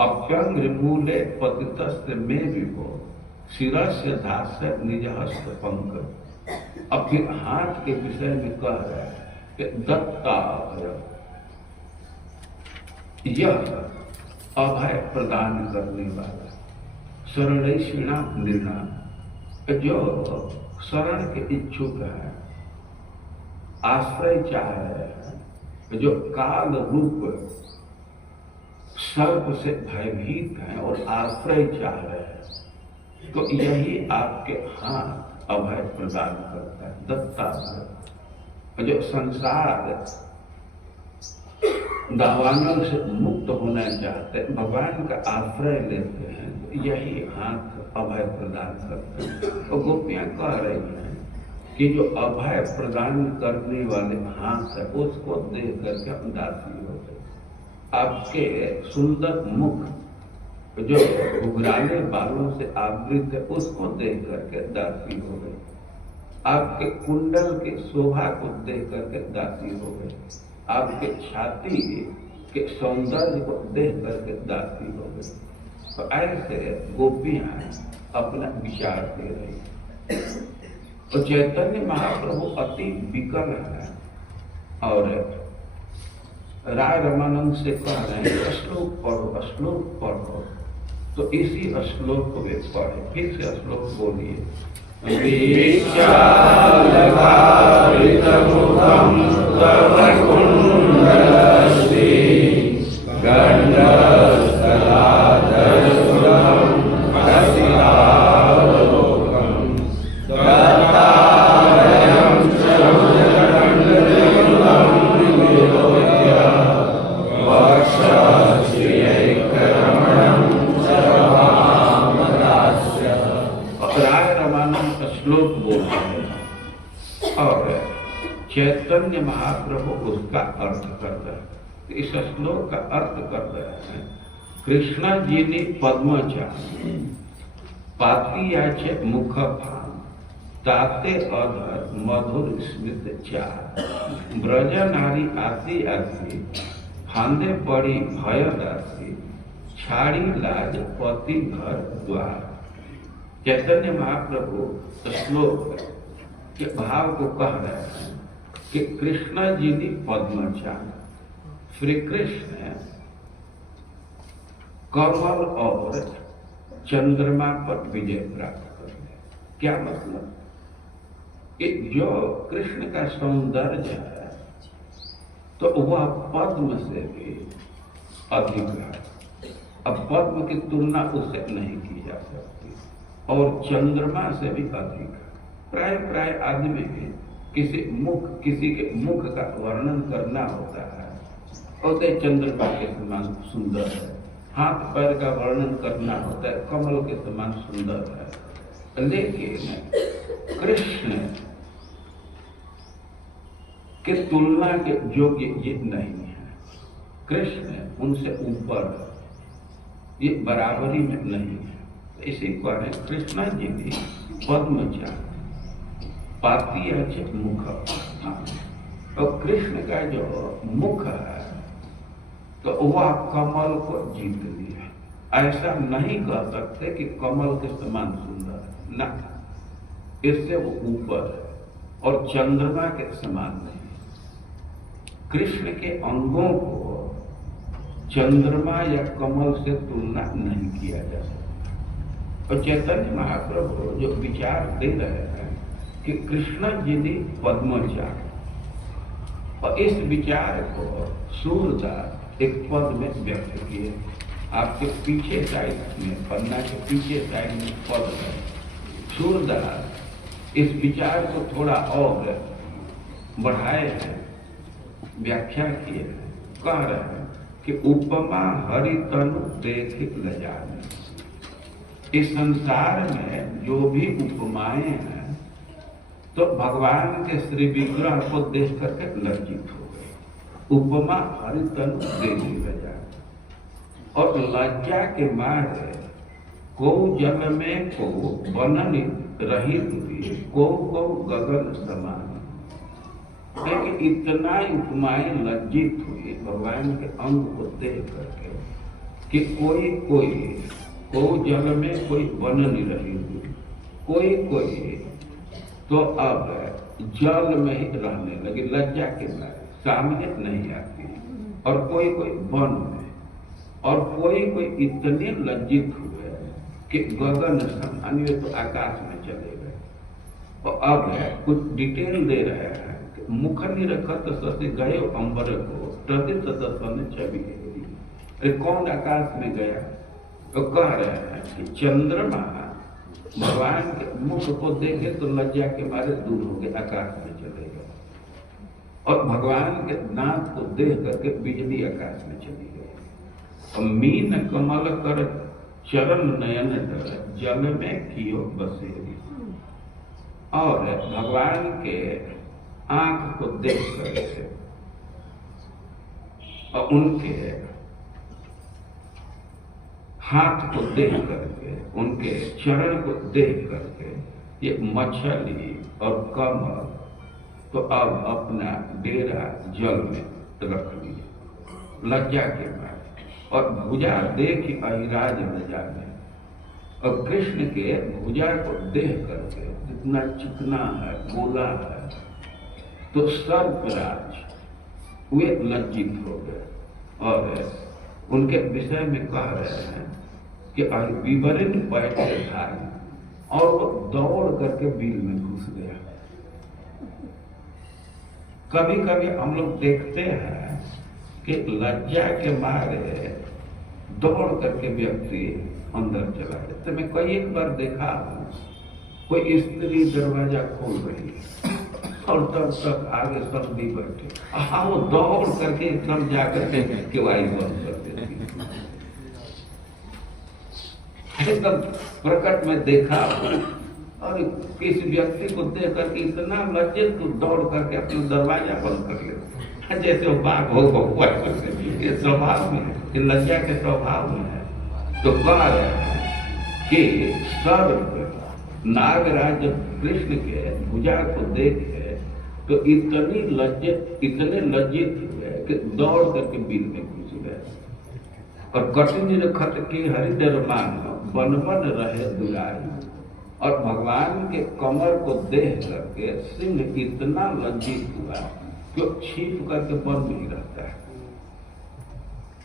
अप्यंग मूले पतितस्य में विभो शिरस्य धास्य निज हस्त पंकज। अब फिर हाथ के विषय में कह रहा है कि दत्ता अभय, यह अभय प्रदान करने वाला शरणैषिणा निर्णाम, जो शरण के इच्छुक है, आश्रय चाह रहे हैं, जो काल रूप सर्प से भयभीत हैं और आश्रय चाह रहे हैं, तो यही आपके हाथ अभय प्रदान करता है। दत्ता भय, जो संसार दावानल से मुक्त होना चाहते हैं, भगवान का आश्रय लेते हैं, तो यही हाथ अभय प्रदान करते हैं। तो गोपियां कह रही हैं कि जो अभय प्रदान करने वाले हाथ है उसको देख करके हम दासी हो गए। आपके सुंदर मुख जो घुघराले बालों से आवृत है उसको देख करके दासी हो गई, आपके कुंडल की शोभा को देख करके दासी हो गई, आपके छाती के सौंदर्य को देख करके दासी हो गई। तो ऐसे गोपियां अपना विचार दे रही। तो चैतन्य महाप्रभु अति विकल है और राय रमानंद से कह रहे हैं श्लोक पढ़ो, श्लोक पढ़ो। तो इसी श्लोक को वे पढ़े। फिर से श्लोक बोलिए। विशालकारितमुखं तव कुण्डलश्री गण्डस्थलाधरसुरं हसितावलोकं दत्तारयं चरमजटण्डनिर्मलं विलोक्य वक्षश्रियैकरमणं चरवामदास्य। राय रमानंद श्लोक बोलते हैं और चैतन्य महाप्रभु उसका अर्थ करते हैं। इस श्लोक का अर्थ कर रहे हैं कृष्ण जी ने पद्मचा पातियाचे मुख फान ताते अधर मधुर स्मित चार ब्रज नारी आसी आसी फांदे पड़ी भय दासी छाड़ी लाज पति घर द्वार। चैतन्य महाप्रभु श्लोक के भाव को कह रहे हैं कि कृष्ण जी ने पद्मचा, श्री कृष्ण कमल और चंद्रमा पर विजय प्राप्त कर ले। क्या मतलब कि जो कृष्ण का सौंदर्य है तो वह पद्म से भी अधिक है। अब पद्म की तुलना उससे नहीं की जा सकती और चंद्रमा से भी अधिक है। प्राय प्राय आदमी किसी के मुख का वर्णन करना होता है और चंद्रमा के समान सुंदर है, हाथ पैर का वर्णन करना होता है कमल के समान सुंदर है। लेकिन कृष्ण के तुलना के योग्य ये नहीं है। कृष्ण उनसे ऊपर है, ये बराबरी में नहीं है। इसी कारण कृष्ण जी ने पद्मचा पातियाचे मुख और कृष्ण का जो मुख है तो वह कमल को जीत लिया। ऐसा नहीं कह सकते कि कमल के समान सुंदर है, ना, इससे वो ऊपर है और चंद्रमा के समान नहीं। कृष्ण के अंगों को चंद्रमा या कमल से तुलना नहीं किया जा सकता। और चैतन्य महाप्रभु जो विचार दे रहे हैं कि कृष्ण जी ने पद्मचा, और इस विचार को सूरदास एक पद में व्यक्त किए। आपके पीछे साइड में, पन्ना के पीछे साइड में पद है। सूरदास इस विचार को थोड़ा और बढ़ाए हैं, व्याख्या किए हैं। कह रहे हैं कि उपमा हरि तनु देख लजाने। इस संसार में जो भी उपमाएं हैं तो भगवान के श्री विग्रह को देख करके लज्जित हो गए। उपमा हरि तनु देख लजाने और लज्जा के मारे को जल में को बनन रहित को गगन समान। लेकिन इतना ही उपमाएं लज्जित हुई भगवान के अंग को देख करके कि कोई को जल में कोई बन नहीं रही हुई, कोई तो अब जल में ही रहने लगी लज्जा के मारे, सामने नहीं आती। और कोई वन में और कोई इतने लज्जित हुए कि गगन समान, वे तो आकाश में चले गए। और अब कुछ डिटेल दे रहे हैं कि मुख निरखत ससी गए अंबर को तदित दर्शन छवि। कौन आकाश में गया? तो कह रहे हैं कि चंद्रमा भगवान के मुख को देखे तो लज्जा के मारे दूर हो गए, आकाश में चले गए। और भगवान के नाथ को देख करके बिजली आकाश में चली गई। और मीन कमल कर चरण नयन डर जल में कियो बसेरी। और भगवान के आंख को देख करके और उनके हाथ को देख करके, उनके चरण को देख करके ये मछली और कमल तो अब अपना डेरा जल में रख लिया लज्जा के बाद, और भुजा देख अहिराज लज्जा में। और कृष्ण के भुजा को देख करके जितना चिकना है, गोला है, तो सर्पराज वे लज्जित हो गए और उनके विषय में कह रहे हैं कि विवरण बैठे धारी, और वो दौड़ करके बिल में घुस गया। कभी कभी हम लोग देखते हैं कि लज्जा के मारे दौड़ करके व्यक्ति अंदर चला जाता। तो मैं कई एक बार देखा हूं, कोई स्त्री दरवाजा खोल रही है और तब तक आगे सब भी बैठे, हाँ वो दौड़ करके एकदम जाकर के केवाड़ी बंद कर देती। एकदम प्रकट में देखा, और किसी व्यक्ति को देख करके इतना लज्जित तो दौड़ करके अपना दरवाजा बंद कर लेते, जैसे वो बाघ हो बहुआ ये स्वभाव में है, ये लज्जा के स्वभाव में है। तो कह रहे हैं कि सर्प नागराज जब कृष्ण के भुजा को देखे तो इतने लज्जित हुए कि दौड़ करके बिल में घुस गए। और कठिन रखत की हरिदर मान बन बन रहे दुलारी, और भगवान के कमर को देख करके सिंह इतना लज्जित हुआ कि वो छिप करके वन में ही रहता है।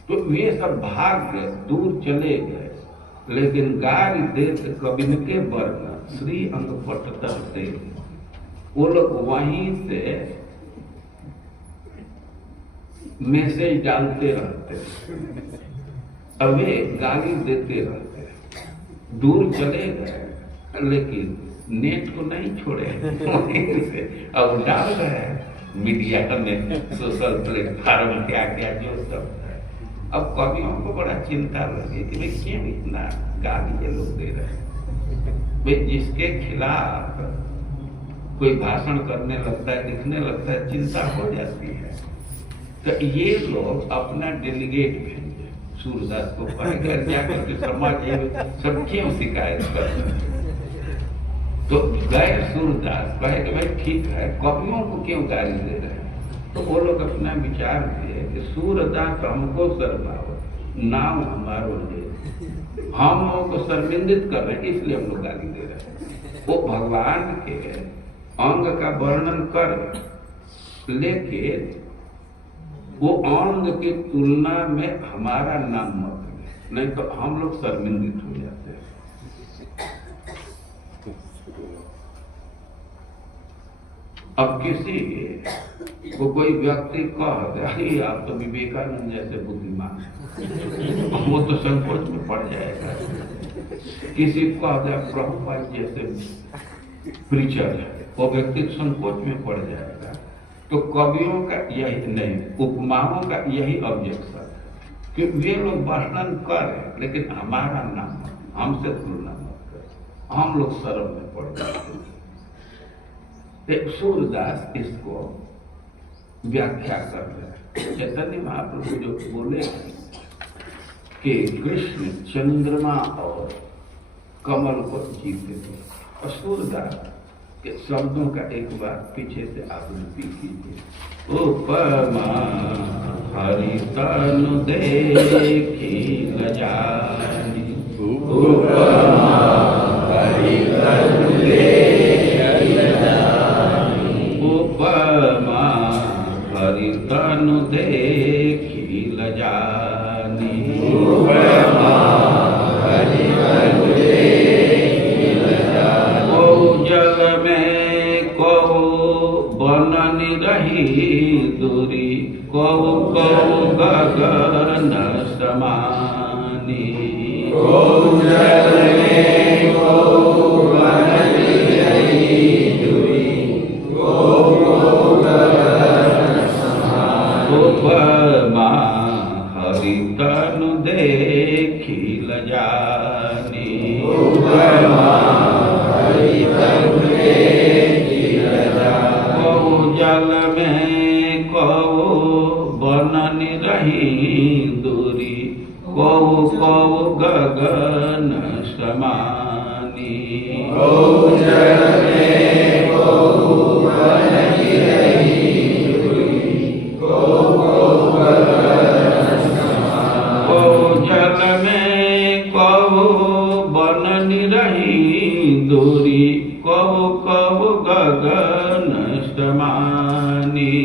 तो वे सब भाग गए, दूर चले गए, लेकिन गारी देश कबिन के वर्ण श्री अंग पटतर दे, वो लोग वहीं से मैसेज डालते रहते, अब वे गाली देते रहते। दूर चले गए लेकिन नेट को नहीं छोड़े से अब डाल रहे हैं मीडिया में, सोशल प्लेटफॉर्म क्या क्या जो सब है। अब कवियों को बड़ा चिंता लगी कि भाई क्यों इतना गाली ये लोग दे रहे हैं। भाई जिसके खिलाफ कोई भाषण करने लगता है, लिखने लगता है, चिंता हो जाती है। तो ये लोग अपना डेलीगेट भेजे सूरदास को, पढ़कर जाकर के समाज सब क्यों शिकायत करते हैं। तो गए सूरदास कहे कि भाई ठीक है, कवियों को क्यों गाली दे रहे हैं। तो वो लोग अपना विचार दिए कि सूरदास हमको शर्माओ, नाम हमारो ले, हम लोगों को शर्मिंदित कर रहे हैं इसलिए हम लोग गाली दे रहे हैं। वो भगवान के अंग का वर्णन कर, लेकिन वो अंग की तुलना में हमारा नाम मत ले, नहीं तो हम लोग शर्मिंदित हो जाते हैं। अब किसी को कोई व्यक्ति कह दे अरे आप तो विवेकानंद जैसे बुद्धिमान, वो तो संकोच में पड़ जाएगा। किसी को कह दे प्रभुपाद जैसे प्रीचर है, वो व्यक्ति संकोच में पड़ जाएगा। तो कवियों का यही नहीं, उपमाओं का यही ऑब्जेक्शन है कि वे लोग वर्णन करें लेकिन हमारा नाम हमसे तुलना मत करें, हम लोग शर्म में पड़ जाते हैं। सूरदास इसको व्याख्या कर रहे हैं। चैतन्य महाप्रभु जो बोले कि कृष्ण चंद्रमा और कमल को जीते थे, और सूरदास के शब्दों का एक बार पीछे से आवृत्ति कीजिए। उपमा हरि तनु देखी लजानी, उपमा हरि तनु देखी लजानी, उपमा हरि तनु देखी लजानी, उपमा हरि तनु देखी लजानी। ओ जल में को बननी रही दूरी, को गगन समानी, को जल में को बननी रही दूरी, को गगन समानी। उपमा हरि तनु देखी लजानी, उपमा हरि तनु देखी लजानी। को जल में को बननी रही दूरी, को गगन कबो कबो गगन समानी।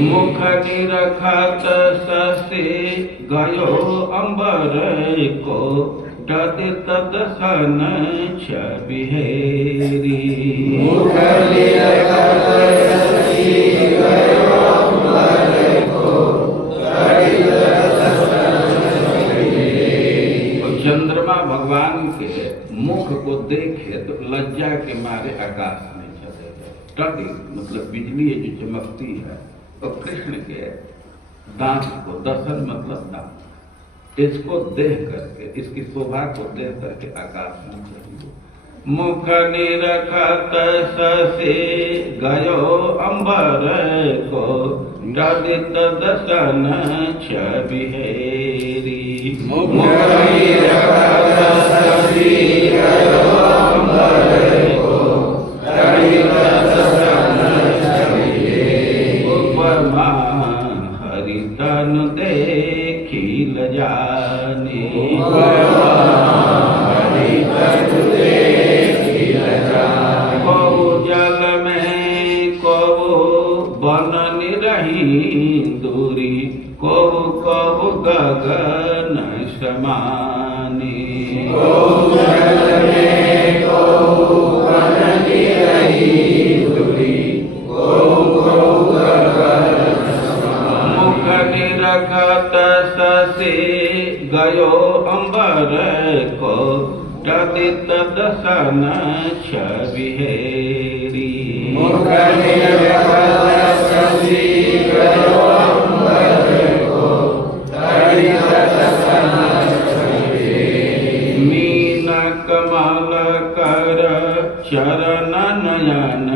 मुख निरखत ससे गयो अंबर को, तद तदसन छबिहेरी। चंद्रमा भगवान के मुख को देखे तो लज्जा के मारे आकाश में चले गए। तद मतलब बिजली जो चमकती है, तो कृष्ण के दांत को, दर्शन मतलब दांत, इसको देख करके, इसकी शोभा को देख करके आकाश में चले गए। मुख निरखत ससे गयो अंबर को, तदित दसन छबिहेरी। मुख निरखत ससे गयो अंबर को, तदित दसन छबिहेरी। उपमा हरि तनु देखी लजानी। दूरी कबो कबो गगन समानी। मुख निरखत ससे गयो अंबर को, तदित दसन छबिहेरी। मीना कमल कर चरण नयन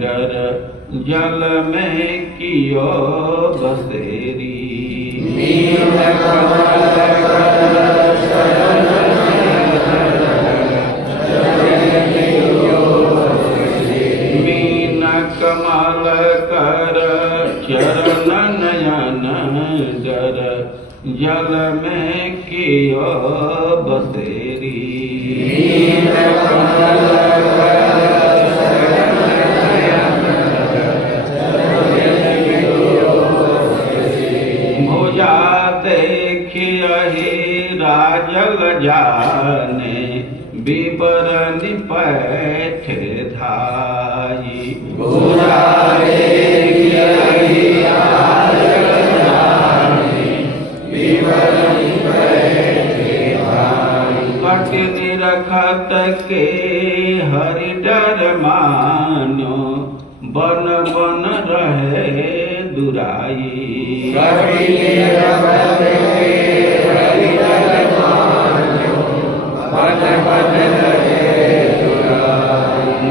डर, जल में कियो बसेरी। कमल कर चरण नयन डर, जल में कियो बसेरी। भुजा देखियहि राजल जाने, विवरण पैठ धाई। कट निरखत के हरि डर मानो, बन बन रहे दुराई।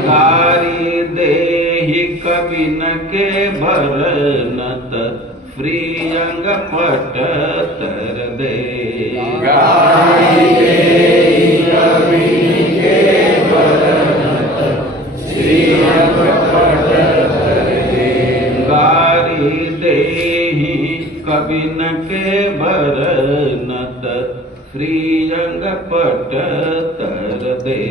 गारी देहि कबिन के भरनत, प्रियंग पट तर दे। गारी देहि कबिन के भरनत, प्रियंग पट तर दे।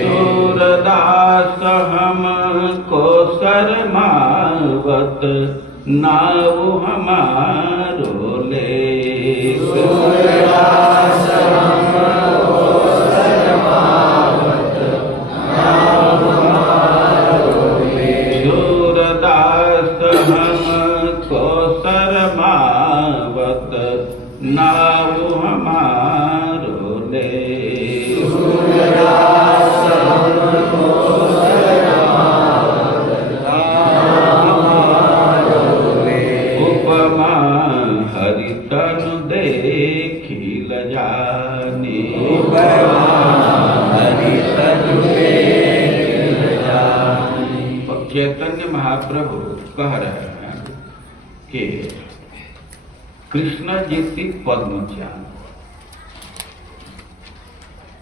सूरदास हमको शरमावत, नाव हमारो ले। सूरदास हमको शरमावत, नाव हमारो ले। सूरदास हमको शरमावत, नाव हमारो ले। सूरदास हमको उपमा हरि तनु देखी लजानी। चैतन्य महाप्रभु कह रहे हैं कि कृष्ण जी की पद्म चांद,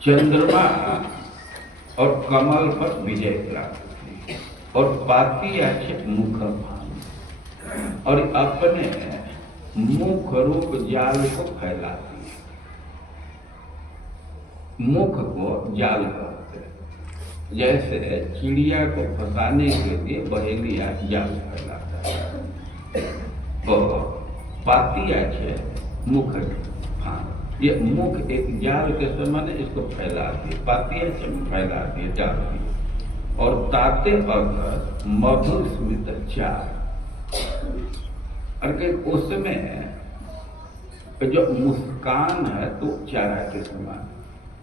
चंद्रमा और कमल पर विजय प्राप्त थी और पाती अच्छे मुख भान और अपने मुख रूप जाल को फैलाती है। मुख को जाल कहते हैं। जैसे चिड़िया को फंसाने के लिए बहेलिया जाल फैलाता है और पाती अच्छे मुख भान, ये मुख एक जाल के समान इसको फैलाती है, पाती अच्छे फैलाती है, जाती है। और ताते अगर मधुर स्मित चार, और उसमें जो मुस्कान है तो चारा के समान,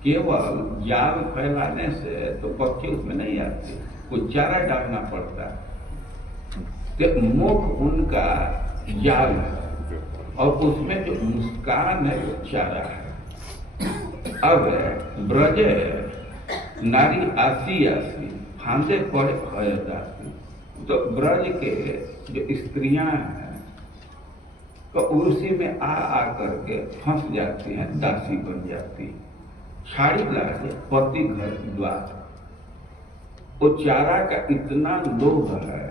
केवल जाल फैलाने से तो पक्षी उसमें नहीं आते, कुछ चारा डालना पड़ता है। तो मुख उनका जाल है और उसमें जो मुस्कान है वो चारा है। अब ब्रज नारी आसी आसी फांदे पड़े भय दासी, तो ब्रज के जो स्त्रियां हैं तो उसी में आ करके फंस जाती हैं, दासी बन जाती, छाड़ी लाके पति घर द्वार। वो चारा का इतना लोभ है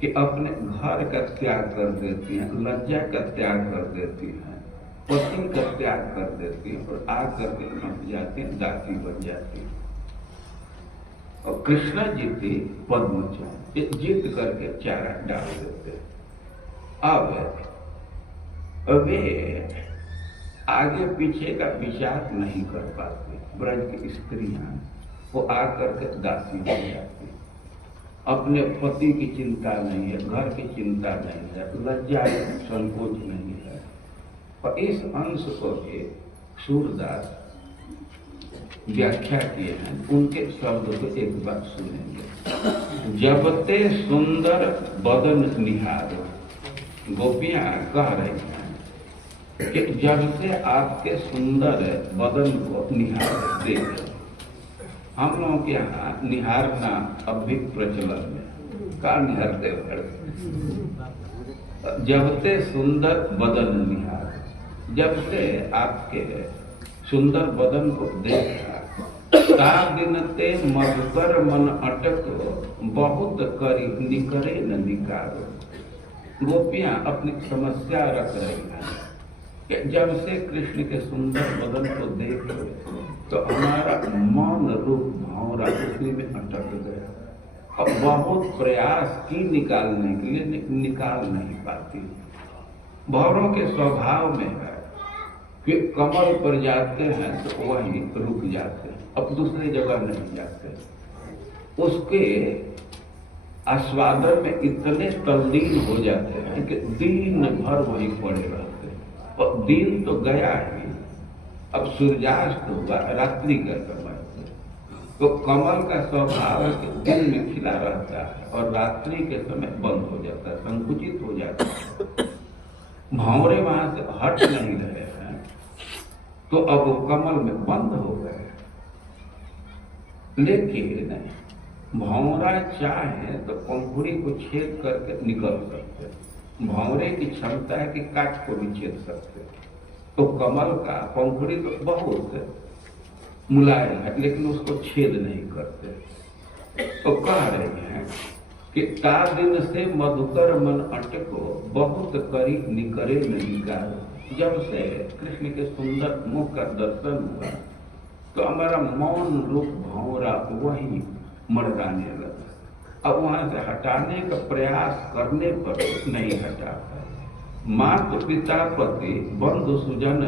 कि अपने घर का त्याग कर देती हैं, लज्जा का त्याग कर देती हैं, पति का त्याग कर देती हैं और आ करके फंस जाती हैं, दासी बन जाती हैं। और कृष्ण जी थी पद्मचान, ये जीत करके चारा डाल देते। अब वे आगे पीछे का विचार नहीं कर पाते, ब्रज की स्त्रियां वो आकर के दासी बन जाती, अपने पति की चिंता नहीं है, घर की चिंता नहीं है, लज्जा संकोच नहीं है। और इस अंश को भी सूरदास व्याख्या किए हैं, उनके शब्द को एक बार सुनेंगे। जबते सुंदर बदन निहारो, गोपियां कह रही हैं कि जब से आपके सुंदर बदन को निहार देख, हम लोगों के यहाँ निहारना अब भी प्रचलन में, का निहारते जब से सुंदर बदन निहार, जब से आपके सुंदर बदन को देखा, ता दिन ते मधुकर मन अटक बहुत करी निकरे न निकारो। गोपियां अपनी समस्या रख रही हैं कि जब से कृष्ण के सुंदर बदन को देखे तो हमारा मौन रूप भौरा उसी में अटक गया और बहुत प्रयास की निकालने के लिए निकाल नहीं पाती। भौरों के स्वभाव में है कि कमल पर जाते हैं तो वहीं रुक जाते हैं, अब दूसरी जगह नहीं जाते। उसके आस्वादन में इतने तल्लीन हो जाते हैं कि दिन भर वहीं पड़े रहते हैं। और दिन तो गया ही, अब सूर्यास्त हुआ, रात्रि का समय, तो कमल का स्वभाव है कि दिन में खिला रहता है और रात्रि के समय बंद हो जाता है, संकुचित हो जाता है। भंवरे वहां से हट नहीं रहे हैं तो अब वो कमल में बंद हो गए। लेकिन भंवरा चाहे तो पंखुड़ी को छेद करके निकल सकते, भंवरे की क्षमता है कि काट को भी छेद सकते। तो कमल का पंखुड़ी तो बहुत मुलायम है लेकिन उसको छेद नहीं करते। तो कह रहे हैं कि ता दिन से मधुकर मन अटको बहुत करी निकरे निकारो। जब से कृष्ण के सुंदर मुख का दर्शन हुआ तो हमारा मौन रूप भंवरा वही मर्दाने लगा। अब वहां से हटाने का प्रयास करने पर नहीं हटाता। माता पिता पति बंधु सुजन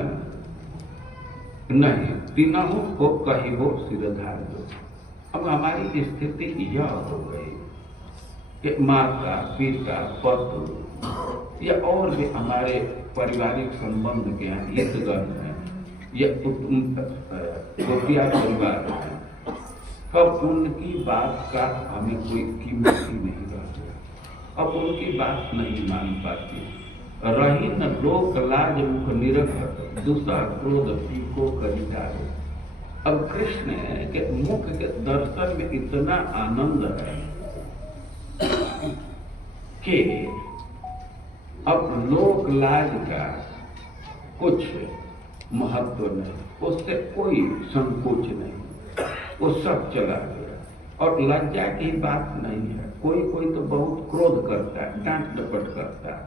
नहीं, तीनों को कही हो सिरधार दो। अब हमारी स्थिति यह हो गई कि माता पिता पति या और भी हमारे पारिवारिक संबंध के यहाँ हितगण है या गोपिया परिवार है, अब उनकी बात का हमें कोई कीमत ही नहीं रहती। अब उनकी बात नहीं मान पाती। रही न लोक लाज मुख निरखत, दूसरा क्रोध पीको करितारो। अब कृष्ण के मुख के दर्शन में इतना आनंद है कि अब लोक लाज का कुछ महत्व नहीं। उससे कोई संकोच नहीं, वो सब चला गया। और लज्जा की बात नहीं है। कोई कोई तो बहुत क्रोध करता है, डांट डपट करता है,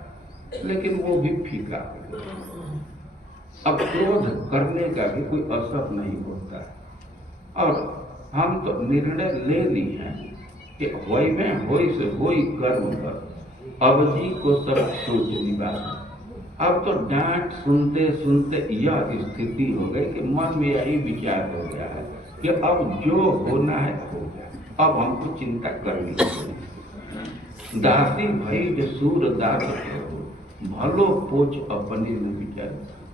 लेकिन वो भी फीका हो गया। अब क्रोध करने का भी कोई असर नहीं होता है। और हम तो निर्णय ले ली हैं कि होई में होई से होई कर्म कर, अवधि को सब सोच निवास। अब तो डांट सुनते सुनते यह स्थिति हो गई कि मन में यही विचार हो गया है कि अब जो होना है हो गया, अब हमको चिंता करनी चाहिए। दासी भई जो सूर दास हो, भलो पोच अपने न विचार।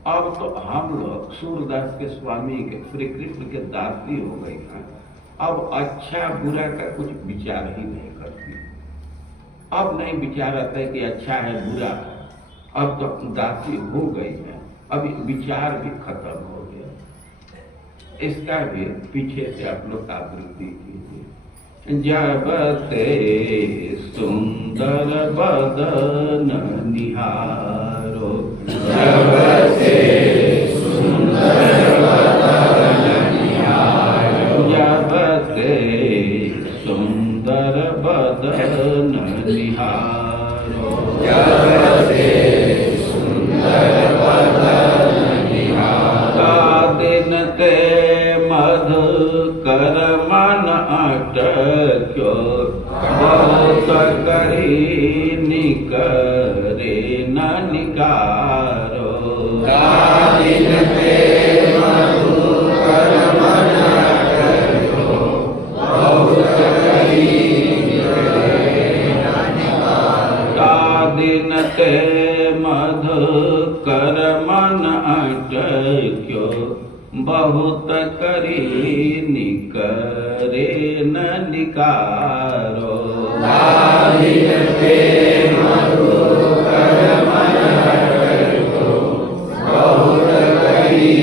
अब तो हम लोग सूरदास के स्वामी के श्री कृष्ण के दासी हो गए हैं। अब अच्छा बुरा का कुछ विचार ही नहीं करती। अब नहीं विचार आता है कि अच्छा है बुरा है। अब तो दासी हो गई है, अब विचार भी खत्म हो गया। इसका भी पीछे से आप लोग आवृत्ति कीजिए। जब ते सुंदर बदन निहारो, जब ते सुंदर बदन निहारो, जब ते सुंदर बदन निहारो, जब ते सुंदर बदन निहारो, दिन ते मधुकर मन अटक्यो, बहुत करी निकरे न निकारो। दिन ते मधुकर मन अटक्यो, बहुत करी निकरे न निकारो। दिन ते मधुकर मन अटक्यो, बहुत करी निकरे न निकारो। दिन ते मधुकर मन अटक्यो, बहुत करी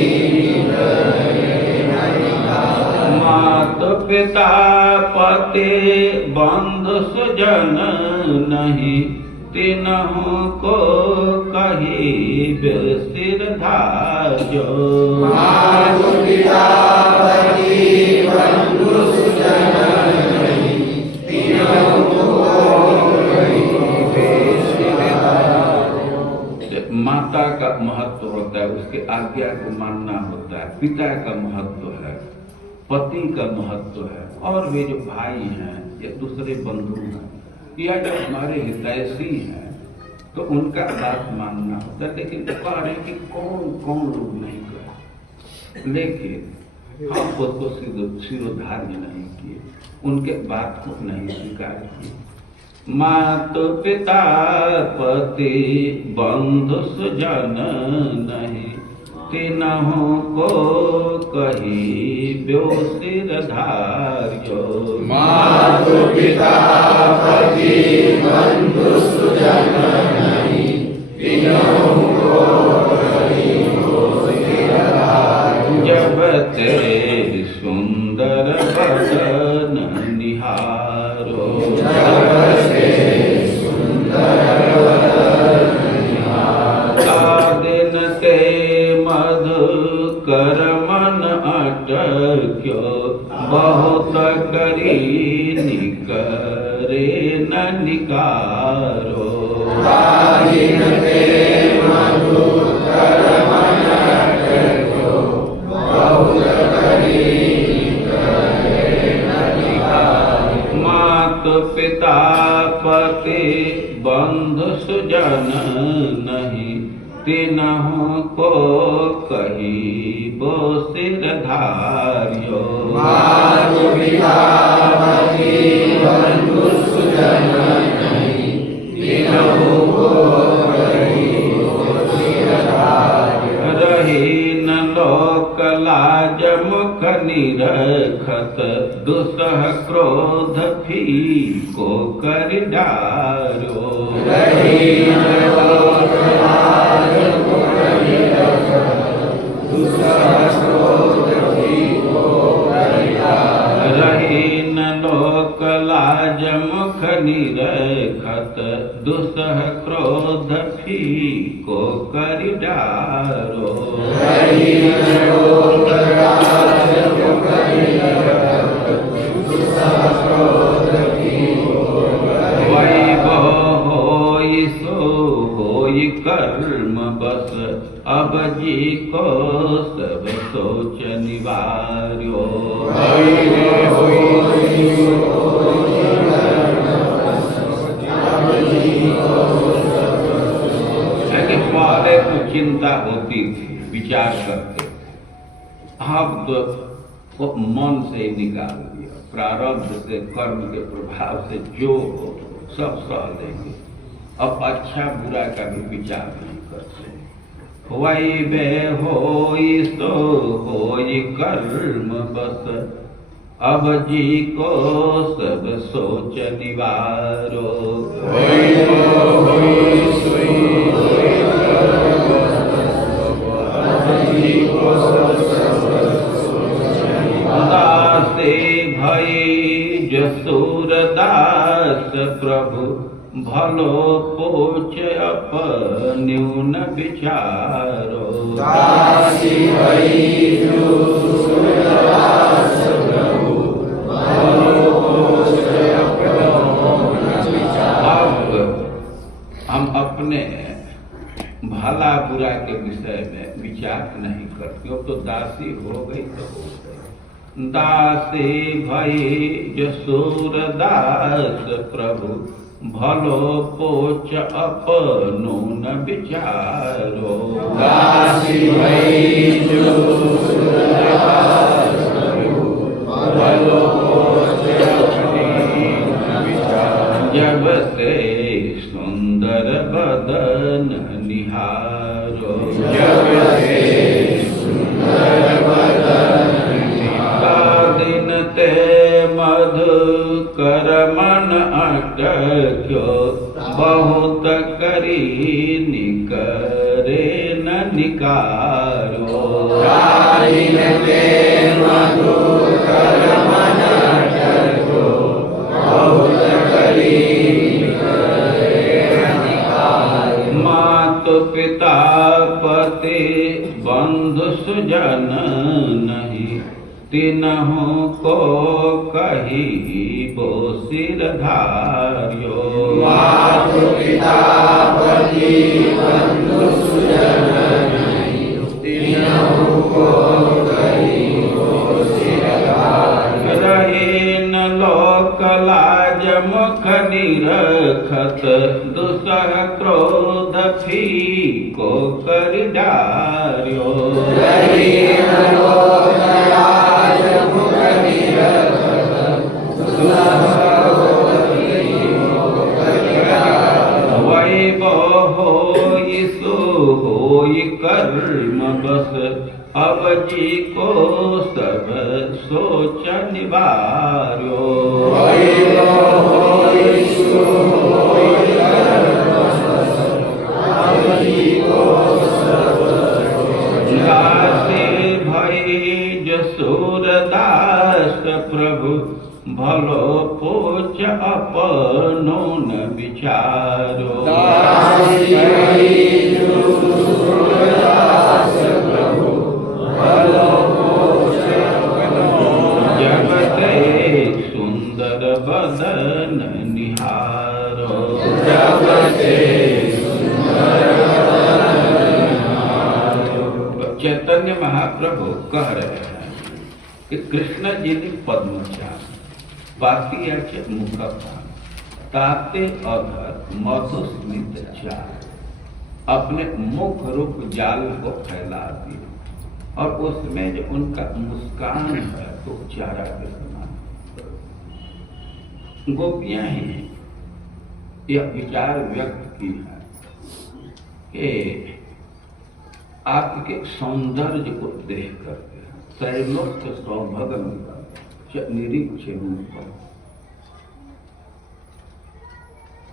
निकरे न निकारो। मात पिता पति बंधु सुजन नहीं, तीनों को कही सिर धार्यो। मात पिता पति बंधु सुजन नहीं, तीनों को कही सिर धार्यो। माता का महत्व होता है, उसके आज्ञा को मानना होता है। पिता का महत्व है, पति का महत्व है, और वे जो भाई हैं या दूसरे बंधु हैं या जो हमारे हितैषी हैं, तो उनका बात मानना होता है। लेकिन कह रहे कि कौन कौन लोग नहीं करे, लेकिन हम उसको सिरोधार्य नहीं किए, उनके बात को नहीं स्वीकार किए। मात पिता पति बंधु सुजन नहीं, तीनों को कही सिर धार्यो। मात पिता पति बंधु सुजन नहीं, तीनों को कही सिर धार्यो। जब ते सुंदर बदन निहारो, जब ते सुंदर बदन निहारो। दिन ते मधुकर मन अटक्यो, बहुत करी निकरे न निकारो। दिन ते मधुकर मन अटक्यो, बहुत करी निकरे न निकारो। मात पिता पति बंधु सुजन नहीं, तीनों को कही सिर धार्यो। मात पिता पति बंधु सुजन नहीं, तीनों को कही सिर धार्यो। रही न लोक लाज मुख निरखत, दुसह क्रोध फीको कर डारो। रही न लोक लाज मुख निरखत, दुसह क्रोध फीको कर डारो। रही न लोक लाज मुख निरखत दुसह क्रोध फीको करि डारो। वैभव सो होई कर्म बस अब जी को सब सोच निवार्यो। पहले तो चिंता होती थी, विचार करते, अब तो वो मन से ही निकाल दिया, प्रारब्ध से, कर्म के प्रभाव से जो हो सब सह लेंगे। अब अच्छा बुरा का भी विचार नहीं करते। वही बे होई सो होई कर्म बस अब जी को सब सोच निवारो। दासे भई जसूर दास प्रभु भलो पोच अपन्यून विचारो। दासी भई जसूर दास प्रभु भलो पोच अपन्यून विचारो। अब हम अपने भला बुरा के विषय में विचार नहीं करते हो, तो दासी हो गई तो हो गई। दासी भई जसूर दास प्रभु भलो पोच अपनून विचारो। दासी भई जसूर दास प्रभु भलो पोच अपनून विचारो। जब से सुंदर बदन निहारो। जब से सुंदर बदन निहारो। दिन ते मधुकर मन अटक्यो बहुत करी निकरे न निकारो। दिन ते मधुकर मन अटक्यो बहुत करी पिता पति बंधु सुजन नहीं तिनहु को कही बो सिर धार्यो। मातु पिता पति बंधु सुजन नहीं तिनहु को कही बो सिर धार्यो। रहीन लोक लाज मुख निरखत दुसह क्रोध फीको करि डार्यो। रहीन लोक लाज मुख निरखत दुसह क्रोध फीको करि डार्यो। वैभव होई सो होई कर्म बस अब जी को सब सोच निवार्यो। वैभव होई सो होई कर्म बस अब जी को सब सोच दासी भई जसूर दास प्रभु भलो पोच अपनून विचारो। दासी भई जसूर दास प्रभु भलो पोच अपनून जब ते सुंदर बदन निहारो। जब ते सुंदर बदन निहारो। चैतन्य महाप्रभु कह रहे हैं कि कृष्ण जी ने पद्म चार बाकी है मुख ताते अधर मधुस्मित चार अपने मुख रूप जाल को फैला दिया और उसमें जो उनका मुस्कान है तो चारा के समान। गोपियां ही यह विचार व्यक्त की है कि आपके सौंदर्य को देख करके त्रैलोक्य सौभगम निरीक्ष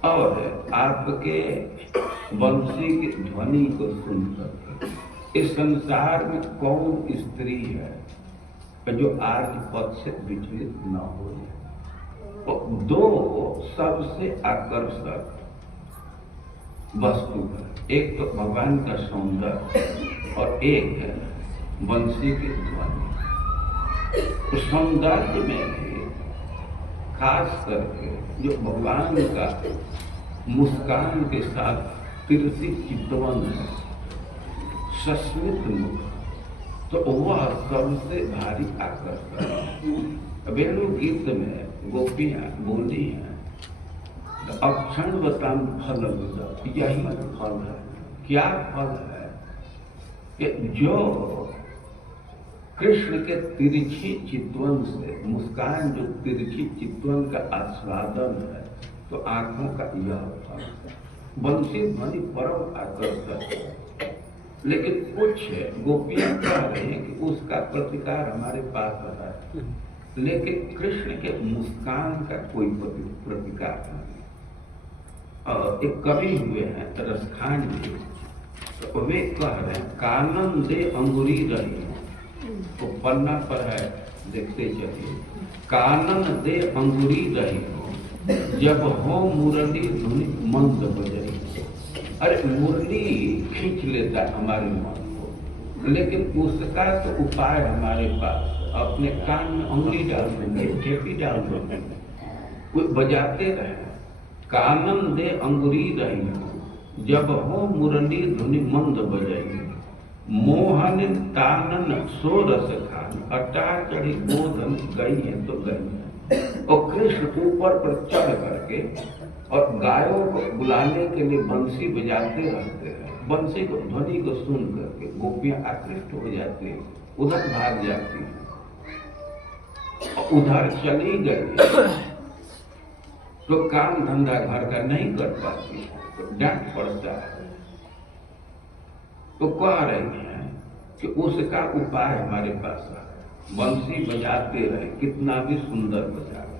और आपके बंसी की ध्वनि को सुनकर इस संसार में कौन स्त्री है जो आज पद से विचलित न हो जाए। दो सबसे आकर्षक वस्तु है, एक तो भगवान का सौंदर्य और एक है बंसी की ध्वनि। तो सौंदर्य में भी खास करके जो भगवान का मुस्कान के साथ तिरछी चितवन है, सस्मित मुख, तो वह सबसे भारी आकर्षण है। वेणु गीत में गोपियां बोली हैं, अक्षण बताम फल, यही फल है। क्या फल है कि जो कृष्ण के तिरछी चितवन से, मुस्कान जो तिरछी चितवन का आस्वादन है, तो आंखों का यह फल है। बंसी ध्वनि परम आकर्षक है, लेकिन कुछ गोपियां कह रही हैं कि उसका प्रतिकार हमारे पास है, लेकिन कृष्ण के मुस्कान का कोई प्रतिकार नहीं। एक कवि हुए हैं रसखान जी, तो वे कह रहे हैं, कानन दे अंगुरी रही, तो पन्ना पर है, देखते चलिए। कानन दे अंगुरी रही हो, जब हो मुरली धुनि मंद बजई। अरे मुरली खींच लेता है हमारे मन को, लेकिन उसका तो उपाय हमारे पास। अपने कान में अंगुली डाल देंगे, चेपी डाल देंगे, कोई बजाते रहे। कानन दे अंगुरी रही हो, जब हो मुरली धुनि मंद बजई। मोहन तानन सो रस खान, अटा चढ़ी गोधन गई है तो गई है। और कृष्ण ऊपर पर चढ़ करके और गायों को बुलाने के लिए बंसी बजाते रहते हैं। बंसी को ध्वनि को सुन करके गोपियां आकृष्ट हो जाती हैं, उधर भाग जाती हैं, उधर चली गई तो काम धंधा घर का नहीं कर पाती है, तो डांट पड़ता है। तो कह रही हैं कि उसका उपाय हमारे पास है। बंसी बजाते रहे, कितना भी सुंदर बजाए,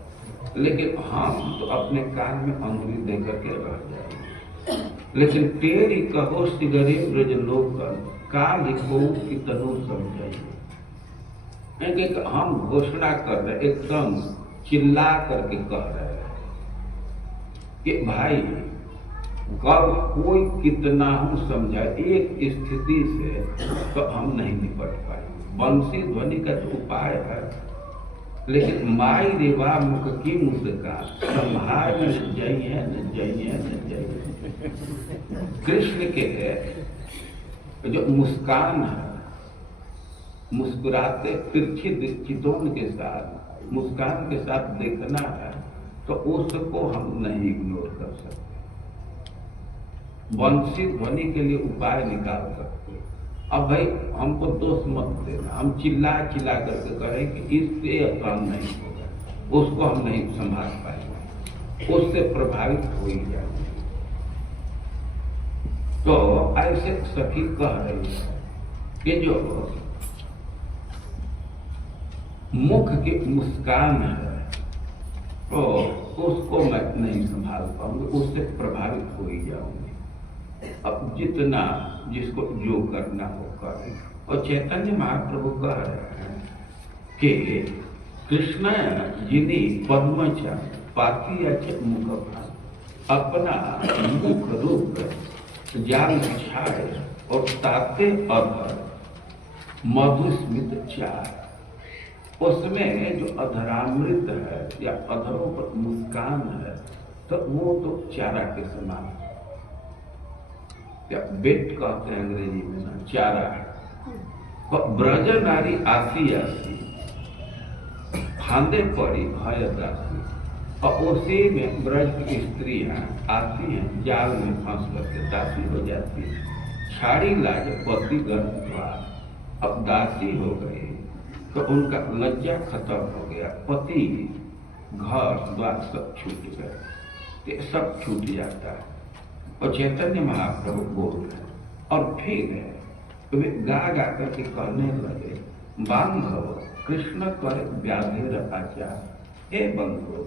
लेकिन हम तो अपने कान में अंगुली दे करके रह जाएंगे। लेकिन तेरी कहो सिगरे ब्रज लोकन, काल को की तनु समझाइए। हम घोषणा कर रहे, एकदम चिल्ला करके कह रहे हैं कि भाई कब कोई कितना हम समझाए, एक स्थिति से तो हम नहीं निपट पाएंगे। बंसी ध्वनि का तो उपाय है, लेकिन माई रेवा मुख की मुस्कान, संभाल न जाइए न जाइए न जाइए। कृष्ण के जो मुस्कान है, मुस्कुराते तिरछी चितवन के साथ, मुस्कान के साथ देखना है, तो उसको हम नहीं इग्नोर कर सकते। बंसी ध्वनि के लिए उपाय निकाल सकते। अब भाई हमको दोष मत देना, हम चिल्ला चिल्ला करके कहें कि इससे काम नहीं होगा, उसको हम नहीं संभाल पाएंगे, उससे प्रभावित हो ही जाएंगे। तो ऐसे सखी कह रही है कि जो मुख की मुस्कान है, तो उसको मैं नहीं संभाल पाऊंगी, उससे प्रभावित हो ही जाऊंगी। अब जितना जिसको जो करना हो करे। और चैतन्य महाप्रभु कह रहे हैं कि कृष्ण जिनी पद्मचा पाती मुख भाग, अपना मुख रूप जाल छाए और ताते अधर मधुस्मित चार। उसमें जो अधरामृत है या अधरों पर मुस्कान है, तो वो तो चारा के समान, या बेट कहते हैं अंग्रेजी में ना, चारा है। और ब्रज नारी आसी आसी फांदे पड़ी भय दासी, और उसी में ब्रज की स्त्रियां आती हैं, जाल में फंस करके दासी हो जाती है। छाड़ी लाज पति गर्भ द्वार, अब दासी हो गई तो उनका लज्जा खत्म हो गया, पति घर द्वार सब छूट गए, सब छूट जाता है। और चैतन्य महाप्रभु बोल रहे, और फिर वे गा गा करके कहने लगे, बांधव कृष्ण कर व्याधि आचार। हे बंधु,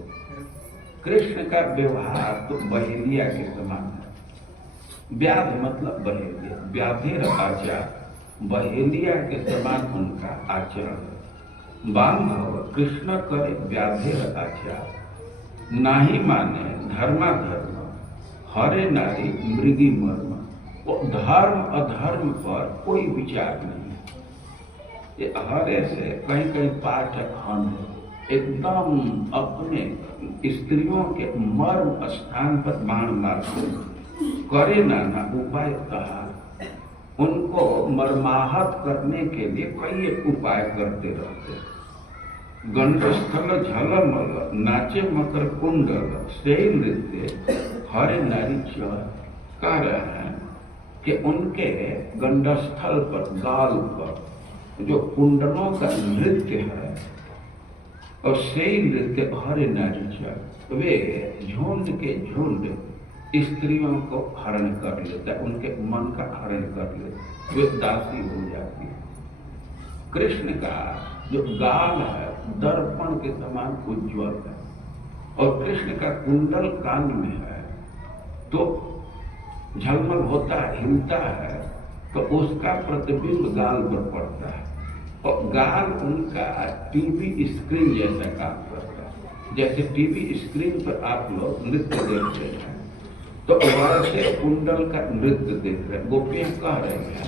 कृष्ण का व्यवहार तो बहेलिया के समान है। व्याध मतलब बहेलिया, व्याधि आचार, बहेलिया के समान उनका आचरण। बांधव कृष्ण करे व्याधि आचार, नाही माने धर्माधर्म, हरे नारी मृगी मर्म। वो धर्म अधर्म पर कोई विचार नहीं। ये हरे से कहीं कहीं पाठक हम एकदम अपने स्त्रियों के मर्म स्थान पर बाण मारते, करे नाना उपाय कहा। उनको मर्माहत करने के लिए कई एक उपाय करते रहते। गंडस्थल झलमल नाचे मकर कुंडल से नृत्य हरे नारी चल। कह रहे हैं कि उनके गंडस्थल पर गाल पर जो कुंडलों का नृत्य है और से नृत्य हरे नारी चल, वे झुंड के झुंड स्त्रियों को हरण कर लेता है, उनके मन का हरण कर लेता, वे दासी हो जाती है। कृष्ण का जो गाल है दर्पण के समान उज्ज्वल है और कृष्ण का कुंडल कान में है, तो झलमल होता है, हिलता है, तो उसका प्रतिबिंब गाल पर पड़ता है और गाल उनका टीवी स्क्रीन जैसा काम करता है। जैसे टीवी स्क्रीन पर आप लोग नृत्य देखते हैं तो वैसे कुंडल का नृत्य देख रहे हैं। गोपियां कह रहे हैं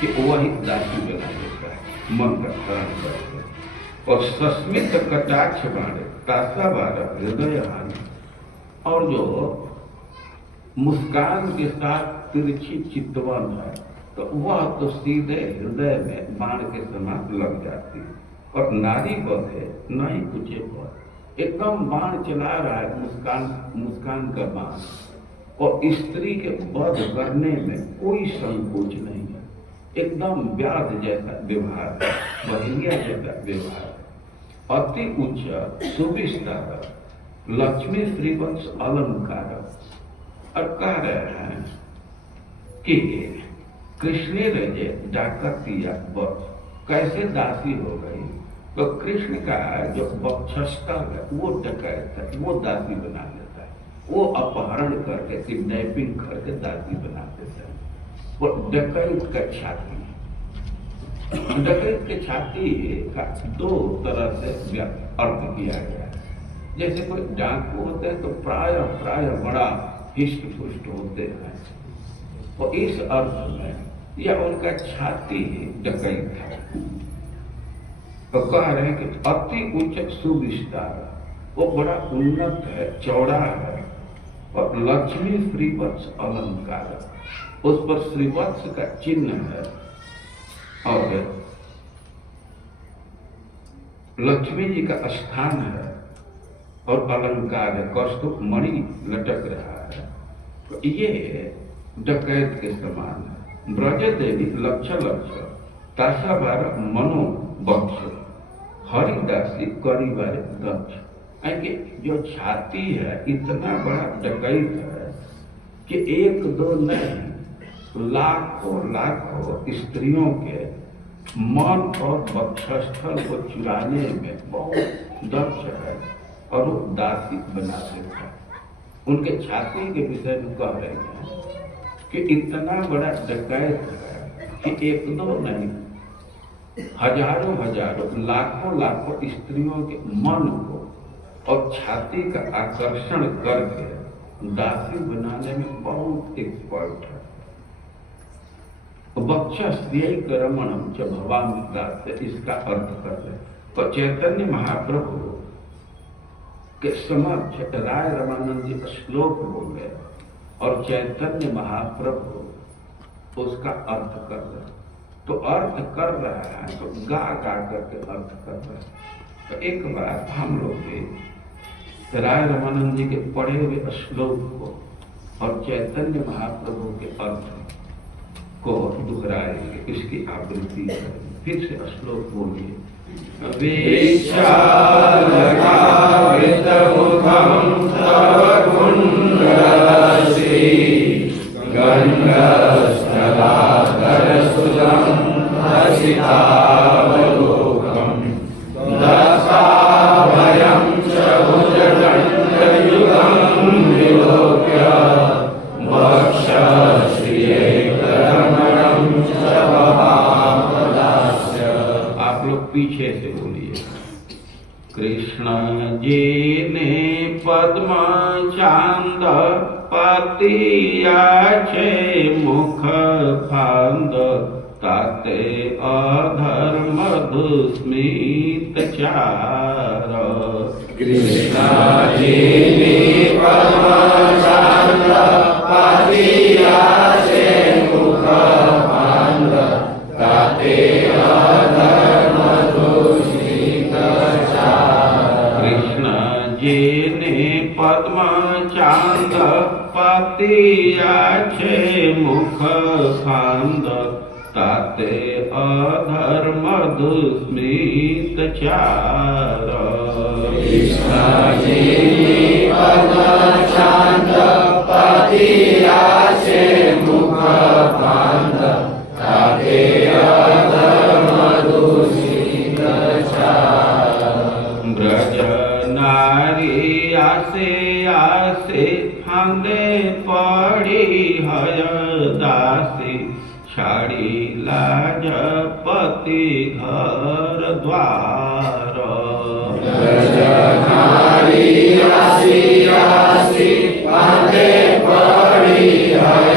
कि वही दासी बना देता है, मन का हरण करते हैं। और सस्मित कटाक्ष बारे तासा बारह हृदय हानि, और जो मुस्कान के साथ तिरछी चितवन है तो वह तो सीधे हृदय में बाण के समान लग जाती है। और नारी वध है नहीं कुछ पर एकदम बाण चला रहा है, मुस्कान का बाण, और स्त्री के वध करने में कोई संकोच नहीं है। एकदम व्याध जैसा व्यवहार, बहिरिया जैसा व्यवहार, अति उच्च सुविस्तार, लक्ष्मी श्रीवंश अलंकार। और कह रहे हैं कि कृष्ण रजे डाकतिया वक्ष, कैसे दासी हो गई? तो कृष्ण का जो वक्षस्थल है वो डकैत है, वो दासी बना देता है, वो अपहरण करके किडनैपिंग करके दासी बना देता है। वो डकैत का छाती, डकैत के छाती का दो तरह से अर्थ किया गया है। जैसे कोई डाकू होते हैं तो प्राय बड़ा हिष्ट पुष्ट होते हैं, और इस अर्थ में यह उनका छाती ही डकैत है। तो कह रहे हैं कि अति उच्च सुविस्तार, वो बड़ा उन्नत है, चौड़ा है, और लक्ष्मी श्रीवत्स अलंकार, उस पर श्रीवत्स का चिन्ह है, और लक्ष्मी जी का स्थान है, और अलंकार है, कौस्तुभ मणि लटक रहा है। तो ये डकैत के समान है। ब्रज देवी लक्ष लक्ष तासा बार मनो बक्ष, हरिदासी करी बारे दक्ष। जो छाती है इतना बड़ा डकैत है कि एक दो नहीं, लाखों स्त्रियों के मन और वक्षस्थल को चुराने में बहुत दक्ष है, और वो दासी बना देता है। उनके छाती के विषय में कह रहे हैं कि इतना बड़ा डकैत है कि एक दो नहीं, हजारों लाखों स्त्रियों के मन को और छाती का आकर्षण करके दासी बनाने में बहुत एक्सपर्ट है। वक्षस्यैकरमणं च भवामि दास्य, इसका अर्थ कर रहे। तो चैतन्य महाप्रभु के समक्ष राय रामानंद जी श्लोक बोले और चैतन्य महाप्रभु उसका अर्थ कर रहे। तो अर्थ कर रहा है तो गा करके अर्थ कर रहा है। तो एक बार हम लोग के राय रामानंद जी के पढ़े हुए श्लोक को और चैतन्य महाप्रभु के अर्थ को दोहराएंगे, इसकी आवृत्ति करेंगे। फिर से श्लोक बोलिए। वेशालकावृतमुखं तव कुण्डलश्री गण्डस्थलाधरसुतं हसितावलोकं दशाभयं च भुजदण्डयुगं विलोक्य वक्षश्रियैकरमणं च वहापदास्य। आप लोग पीछे से बोलिए। कृष्ण जी ने पद्म चांद पातियाचे मुख फांद ताते अधर्म दुस्मित चार कृष्ण जी ने पद्म चांद पातियाचे मुख फांद ताते अधर्म दुस्मित चार कृष्ण जी ने पद्म चांद पातियाचे मुख फांद ताते अधर्म दुस्मित चार कृष्ण जी ने पद्म चांद पातियाचे मुख फांद ताते अधर्म दुस्मित चार ब्रज नारी आसे आसे फांदे पड़ी हय दासी छाड़ी लाजपति घर द्वार ब्रज नारी आसी आसी फांदे पड़ी हय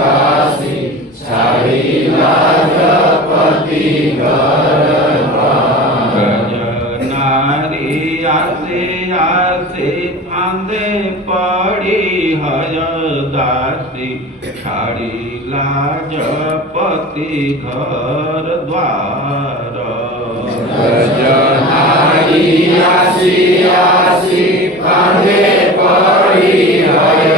दासी छाड़ी लाजपति घर द्वार ब्रज नारी आसे आसे फांदे पड़ी हय दासी छाड़ी लाजपति घर द्वार ब्रज नारी आसी आसी फांदे पड़ी हय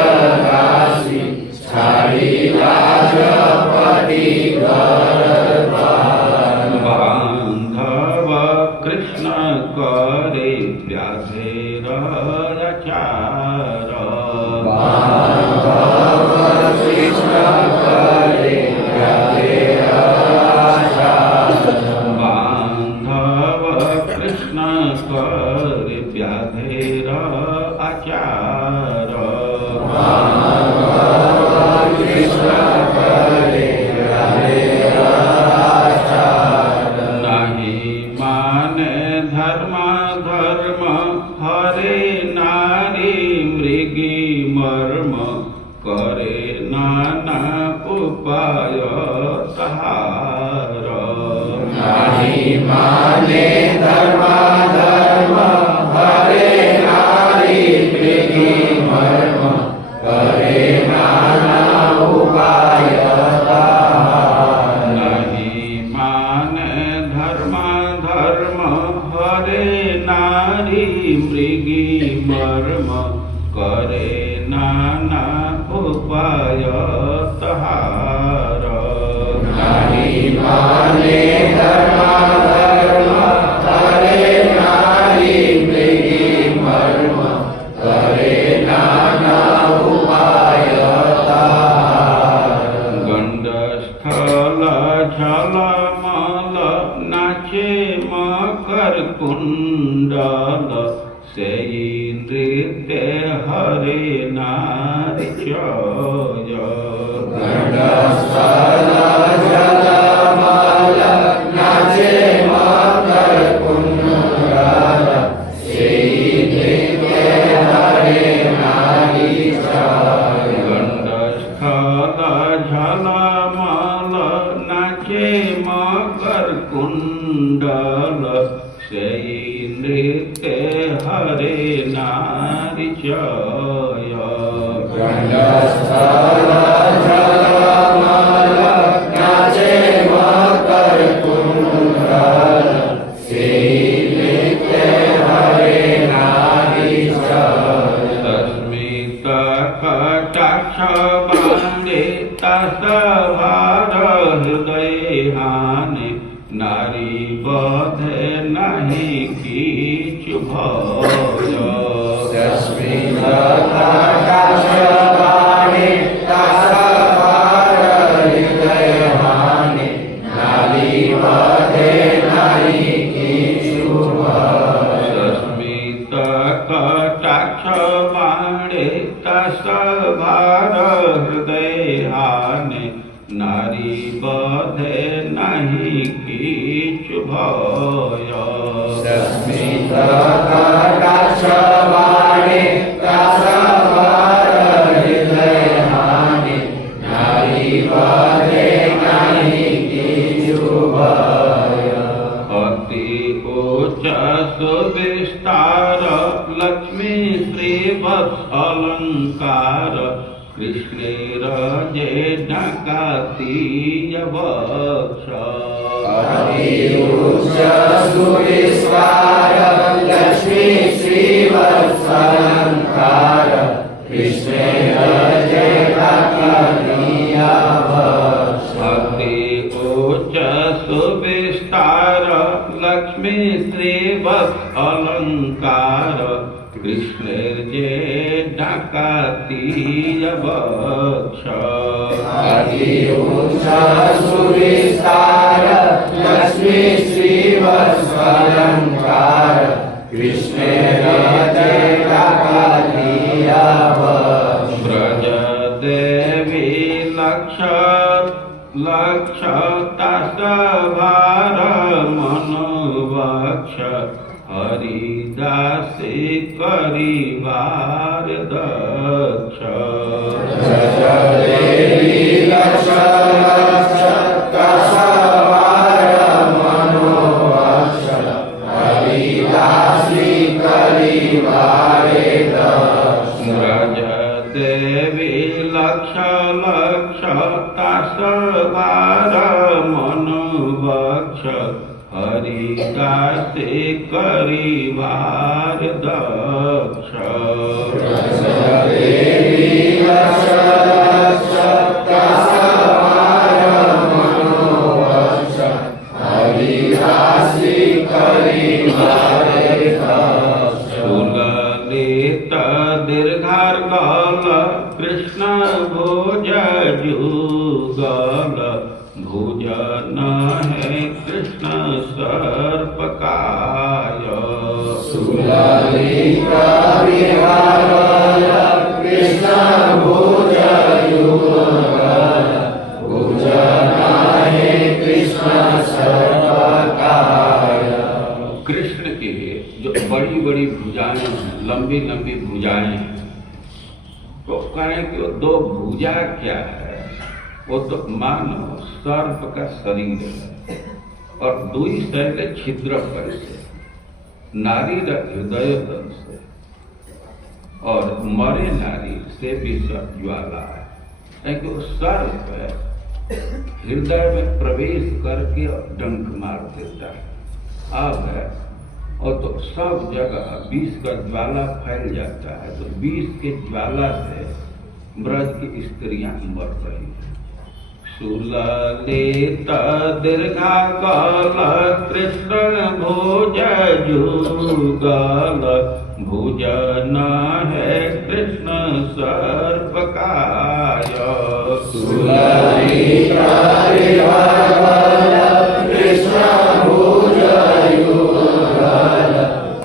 दासी छाड़ी लाजपति घर द्वार बांधव कृष्ण करे व्याधेर आचार बांधव कृष्ण करे व्याधेर आचार बांधव कृष्ण करे व्याधेर आचार बांधव कृष्ण करे व्याधेर आचार नहीं माने धर्म धर्म हरे नारी मृगी मर्म करे नाना उपाय सहार नहीं माने धर्म धर्म हरे नारी मृगी मर्म करे नाना उपाय सहार नहीं माने धर्म धर्म हरे नारी मृगी मर्म करे नाना उपाय सहार नहीं माने धर्म धर्म हरे नारी मृगी मर्म करे नाना उपाय सहार गंड स्थल झलमल नाचे मकर कुंडल सेई नृत्य हरे नारी चय गंडस्थल जलमल नाचे मकर कुंडल सेई नृत्य हरे नारी चय गंड स्थल झलमल नाचे मकर कुंडल सेई नृत्य हरे नारी चय गंडस्थल जलमल नाचे मकर कुंडल सेई नृत्य हरे नारी चय तस्मित कटाक्ष बांधे तस भार हृदय हानि नारी बधे नहीं कीचु भय तस्मिन् आकाशवाणी तासाभार हृदय हानि नारी बधे नहीं कीचु भय तस्मित कटाक्ष बाणे तस भार हृदय हानि नारी बधे नहीं कीचु भय तस्मिन् सुविस्तार लक्ष्मी श्रीवत्स अलंकार कृष्णेर जेढकातीय वक्ष उच्च सुविस्तार लक्ष्मी श्रीवत्स अलंकार कृष्णेर जेढकातीय वक्ष अति उच्च सुविस्तार लक्ष्मी श्रीवत्स अलंकार कृष्णेर जेढकातीय वक्ष अति उच्च सुविस्तार लक्ष्मी श्रीवत्स अलंकार कृष्णेर जेढकातीय वक्ष ब्रज देवी लक्षतासभार मनोवक्ष हरिदासी करिवार दक्ष देवी लक्षतासभार मनोवक्ष हरिदासी करिवार दक्ष ब्रज देवी लक्षतासभार मनोवक्ष हरिदासी करिवार दक्ष देवी लक्षतासभार मनोवक्ष हरिदासी करिवार दक्ष सुललित दीर्घार्गल कृष्ण भुज जुगल भुजन है कृष्ण सर्पकाय सुललित दीर्घार्गल कृष्ण भुज जुगल भुजन है कृष्ण सर्पकाय कृष्ण की जो बड़ी बड़ी भुजाएं हैं, लंबी लंबी भुजाएं हैं, तो कहें कि वो दो भुजा क्या है? वो तो मानो सर्प का शरीर है और दुई शैल छिद्र पर से नारी हृदय तन से और मरे नारी से भी ज्वाला है। क्योंकि वो सर्प है, हृदय में प्रवेश करके डंक मार देता है। अब है और तो सब जगह विष का ज्वाला फैल जाता है, तो विष के ज्वाला से ब्रज की स्त्रियां मर रही हैं। सुललित दीर्घाकल कृष्ण भुज जुगल भुजन है कृष्ण सर्पकाय सुललित दीर्घाकल कृष्ण भुज जुगल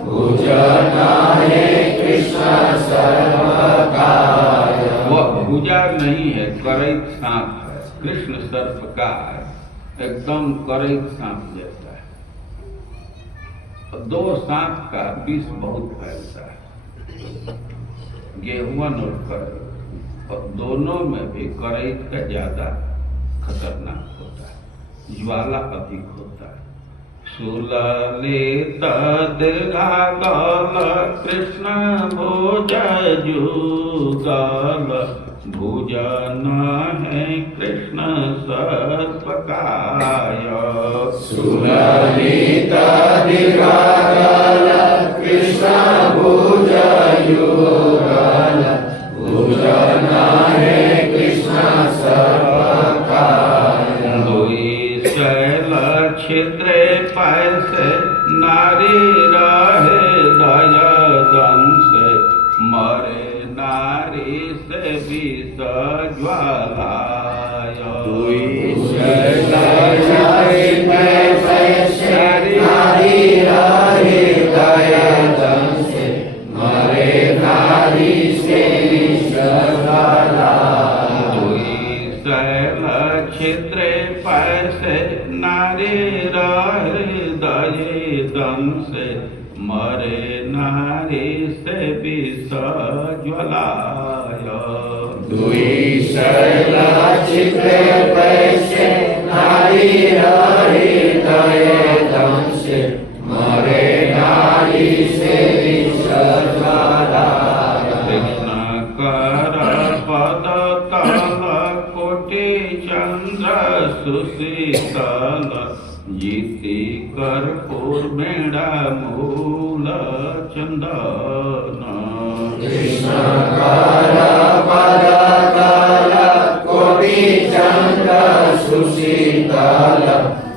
भुजन है कृष्ण सर्पकाय वह भुजा नहीं है, करैत सांप है। कृष्ण सर्पकार एकदम करैत सांप जैसा है। दो सांप का विष बहुत फैलता है, गेहुअन और करैत, और दोनों में भी करैत का ज्यादा खतरनाक होता है, ज्वाला अधिक होता है। सुललित दीर्घाकल कृष्ण भुज जुगल भुजन है कृष्ण सर्पकाय सुललित दीर्घाकल कृष्ण भुज जुगल भुजन है कृष्ण सर्पकाय दुई शैल छिद्रे पैसे नारी रहे दय दंश मरे नारी से विष ज्वालाय दुई शैल पैसे नारी रहे दय दंश मरे नारी से विष ज्वालाय दुई शैल छिद्रे पैसे नारी रहे दय दंश मरे नारी से विष ज्वालाय दुई शैल छिद्रे पैसे नारी रहे दय दंश मरे नारी सुशीतल जीति कर्पूर बेड़ा मूल चंदन कृष्ण कर पद कल कोटि चंद्र सुशीतल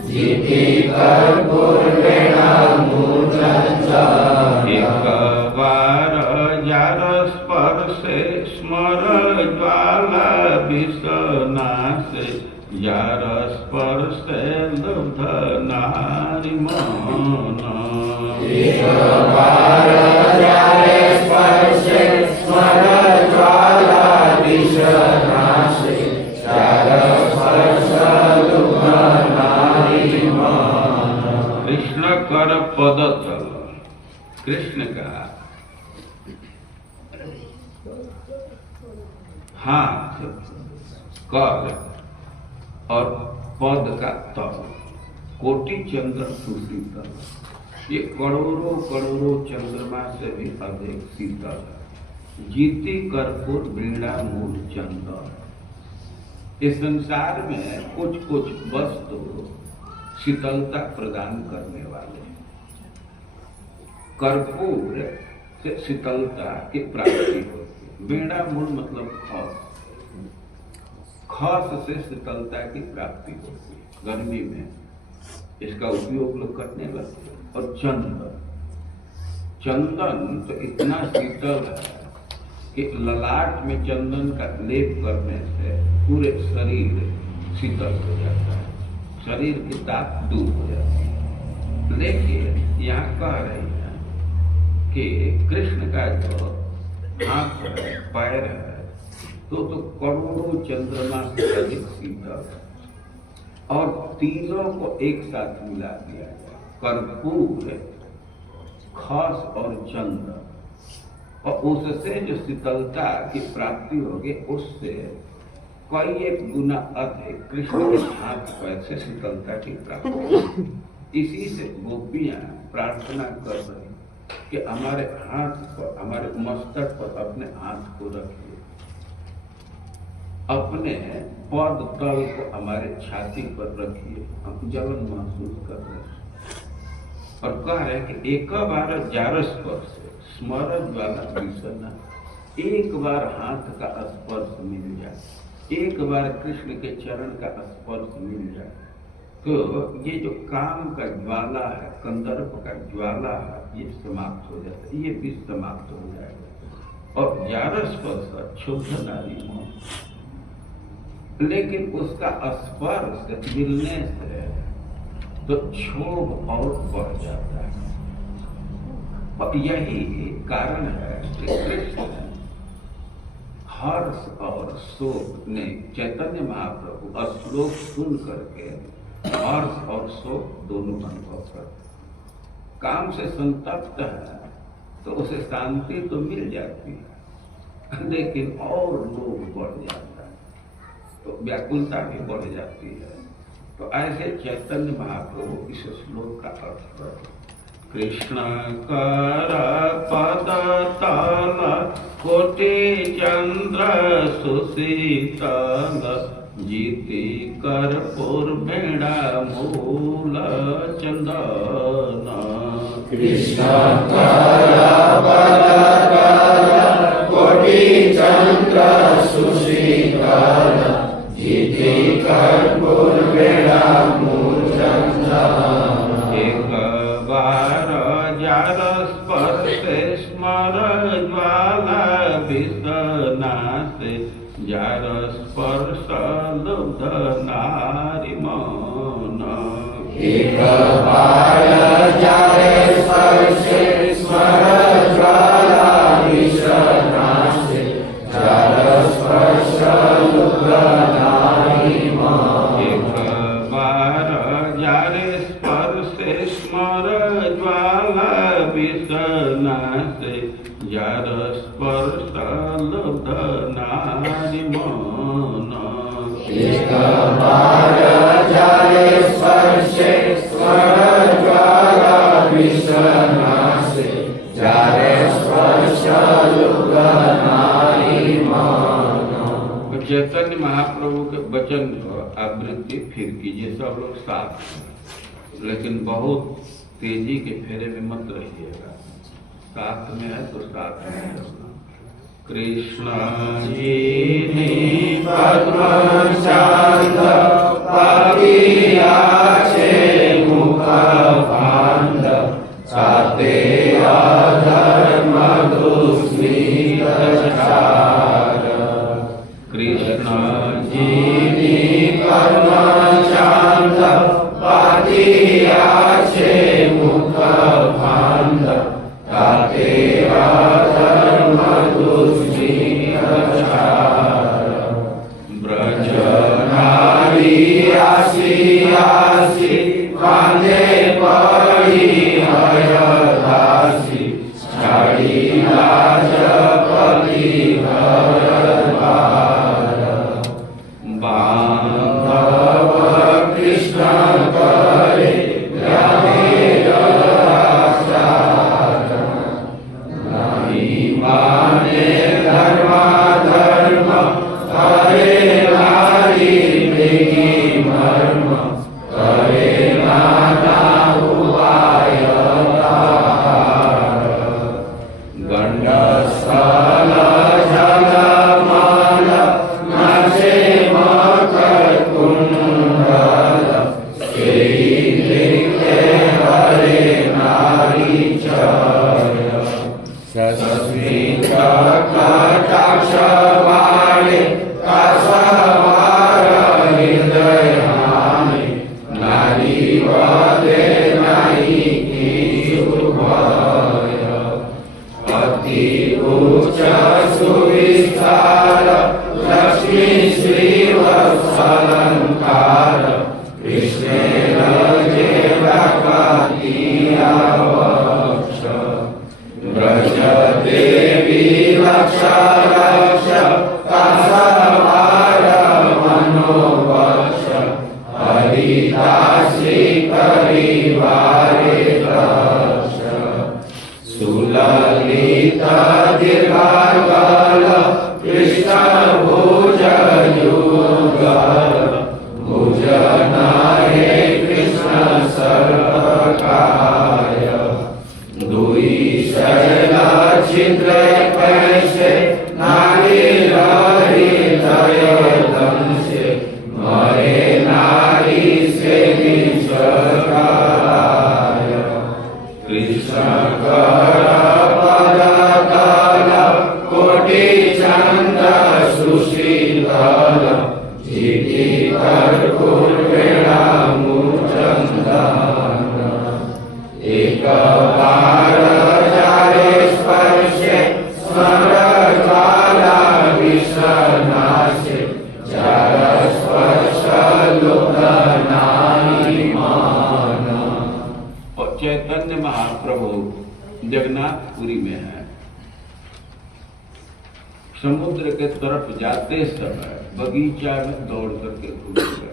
जीति कर्पूर बेड़ा मूल चंदन एक बार जार स्पर्शे स्मर ज्वाला विषनाशे जार स्पर्शे लुब्ध नारी मन एक बार जार स्पर्शे स्मर ज्वाला विषनाशे जार स्पर्श लुब्ध नारी मन कृष्ण कर पद तल कृष्ण का हाथ कर और पद का तल कोटि चंद्र सुशीतल ये करोड़ों करोड़ों चंद्रमा से भी अधिक शीतल है। जीति कर्पूर वीणा मूल चंदन इस संसार में कुछ कुछ वस्तु शीतलता प्रदान करने वाले कर्पूर से शीतलता की प्राप्ति होती है। वीणा मूल मतलब खस खस से शीतलता की प्राप्ति होती है। गर्मी में इसका उपयोग लोग करने लगते हैं। और चंदन चंदन तो इतना शीतल है कि ललाट में चंदन का लेप करने से पूरे शरीर शीतल हो जाता है, शरीर की ताप दूर हो जाती है। लेकिन यहाँ कह रही है कि कृष्ण का जो हाथ है पैर है तो करोड़ों चंद्रमा से अधिक शीतल है। और तीनों को एक साथ मिला दिया गया, कर्पूर, खस और चंद्र, और उससे जो शीतलता की प्राप्ति होगी उससे कई एक गुना अधिक कृष्ण के हाथ पैर से शीतलता की प्राप्ति। इसी से गोपियां प्रार्थना कर रही कि हमारे हाथ पर, हमारे मस्तक पर अपने हाथ को रखिए, अपने पद तल को हमारे छाती पर रखिए, हम जलन महसूस कर रहे हैं। और कह रहे हैं कि एक बार जार स्पर्श स्मरण वाला विषना, एक बार हाथ का स्पर्श मिल जाए, एक बार कृष्ण के चरण का स्पर्श मिल जाए तो ये जो काम का ज्वाला है, कंदर्प का ज्वाला है, ये समाप्त हो जाता है, ये भी समाप्त हो जाएगा। और जार स्पर्श क्षुब्ध नारी मन, लेकिन उसका स्पर्श मिलने से तो क्षोभ और बढ़ जाता है। और यही कारण है कि कृष्ण हर्ष और शोक ने चैतन्य महाप्रभु श्लोक सुन करके हर्ष और शोक दोनों अनुभव करते। काम से संतप्त है तो उसे शांति तो मिल जाती है, लेकिन और लोभ बढ़ जाता है, तो व्याकुलता भी बढ़ जाती है। तो ऐसे चैतन्य महाप्रभु इस श्लोक का अर्थ है, कृष्ण कर पद तल कोटि चंद्र सुशीतल जीति कर्पूर बेड़ा मूल चंदन। कृष्ण कर पद तल कोटि चंद्र सुशीतल जीति कर्पूर बेड़ा मूल चंदन। एक बार जार स्पर्श स्मर ज्वाला विषनाशे जार स्पर्श लुब्ध नारी मन। एक बार जार स्पर्श स्मर ज्वाला विषनाशे जार स्पर्श लुब्ध नारी मन। एक बार जार स्पर्श स्मर ज्वाला विषनाशे जार स्पर्श लुब्ध नारी मन। एक बार जार स्पर्श स्मर ज्वाला विषनाशे जार स्पर्श लुब्ध नारी मन। चैतन्य महाप्रभु के वचन आवृत्ति फिर कीजिए सब लोग साथ, लेकिन बहुत तेजी के फेरे में मत रहिएगा। साथ में है तो साथ में रहना। कृष्ण जी पद्म चांद पापिया छे मुख भांड साते अधर्म दुष्मित चार। कृष्ण जी पद्म चांद पापिया छे मुख भांड साते अधर्म दुष्मित चार। ब्रज नारी आसी आसी कांधे पड़ी हय दासी छाड़ी लाज पति घर बार। बांधव कृष्ण करे व्याधेय आचार। नहीं माने धर्माधर्म करे नारी मृगी मर्म करे नाना उपाय तार। गंड स्थल जल मल नाचे मकर कुंडल सेई नृत्य हरे नारी चर। सस्मित कटाक्ष वाणे कासवार हृदय हानि नारी वदे नहीं कीचु भय। अति उच्च सुविस्तार लक्ष्मी श्री वत्सलंकार कृष्णेन जेवकातिया वक्ष। ब्रज देवी लक्ष लक्ष कासवार मनोवक्ष हरिदासी करिवारे दक्ष। सुललित दीर्घागल कृष्ण भुज युगल भुजन हे कृष्ण सर्वकाय। दुई शैल छिद्र कैसे नारी हृदय दंसे मरे नारी से निष्काय। कृष्ण कर पद तल कोटि चंद सुशीतल जीति कर कुर्वेणा मुचंदन। एक बार जारे स्पर्शे स्मर ज्वाला विषनाशे जार स्पर्श लुब्धनानि मान। और चैतन्य महाप्रभु जगन्नाथपुरी में है। समुद्र के तरफ जाते समय बगीचा में दौड़ करके घूम गए।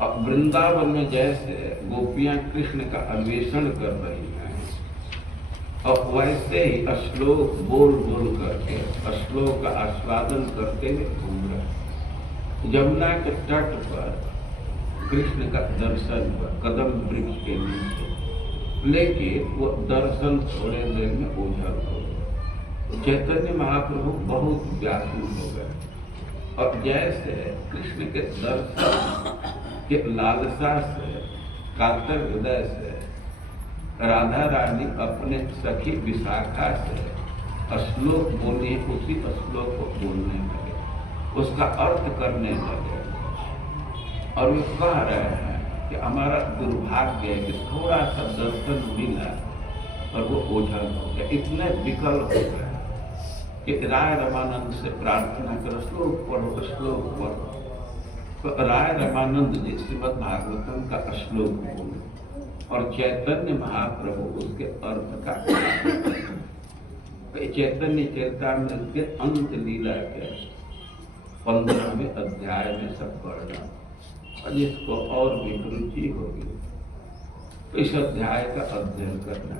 अब वृंदावन में जैसे गोपियां कृष्ण का अन्वेषण कर रही हैं, अब वैसे ही श्लोक बोल बोल करके श्लोक का आस्वादन करते हुए घूम रहे। यमुना के तट पर कृष्ण का दर्शन हुआ कदम वृक्ष के नीचे, लेकिन वो दर्शन थोड़े देर में ओझल हो गए। चैतन्य महाप्रभु बहुत व्याकुल हो गए और जैसे कृष्ण के दर्शन के लालसा से कातर हृदय से राधा रानी अपने सखी विशाखा से श्लोक बोली, उसी श्लोक को बोलने लगे, उसका अर्थ करने लगे। और वे कह रहे हैं कि हमारा दुर्भाग्य है कि थोड़ा सा दर्शन मिला और वो ओझल हो गया। इतने विकल हो गए कि राय रमानंद से प्रार्थना करो, श्लोक पढ़ो, श्लोक पढ़ो। तो राय रमानंद जी श्रीमद् भागवतम का श्लोक बोले और चैतन्य महाप्रभु उसके अर्थ का चैतन्य चैतामृत के अंत लीला के 15वें अध्याय में सब पढ़ना, और जिसको और भी रुचि होगी तो इस अध्याय का अध्ययन करना।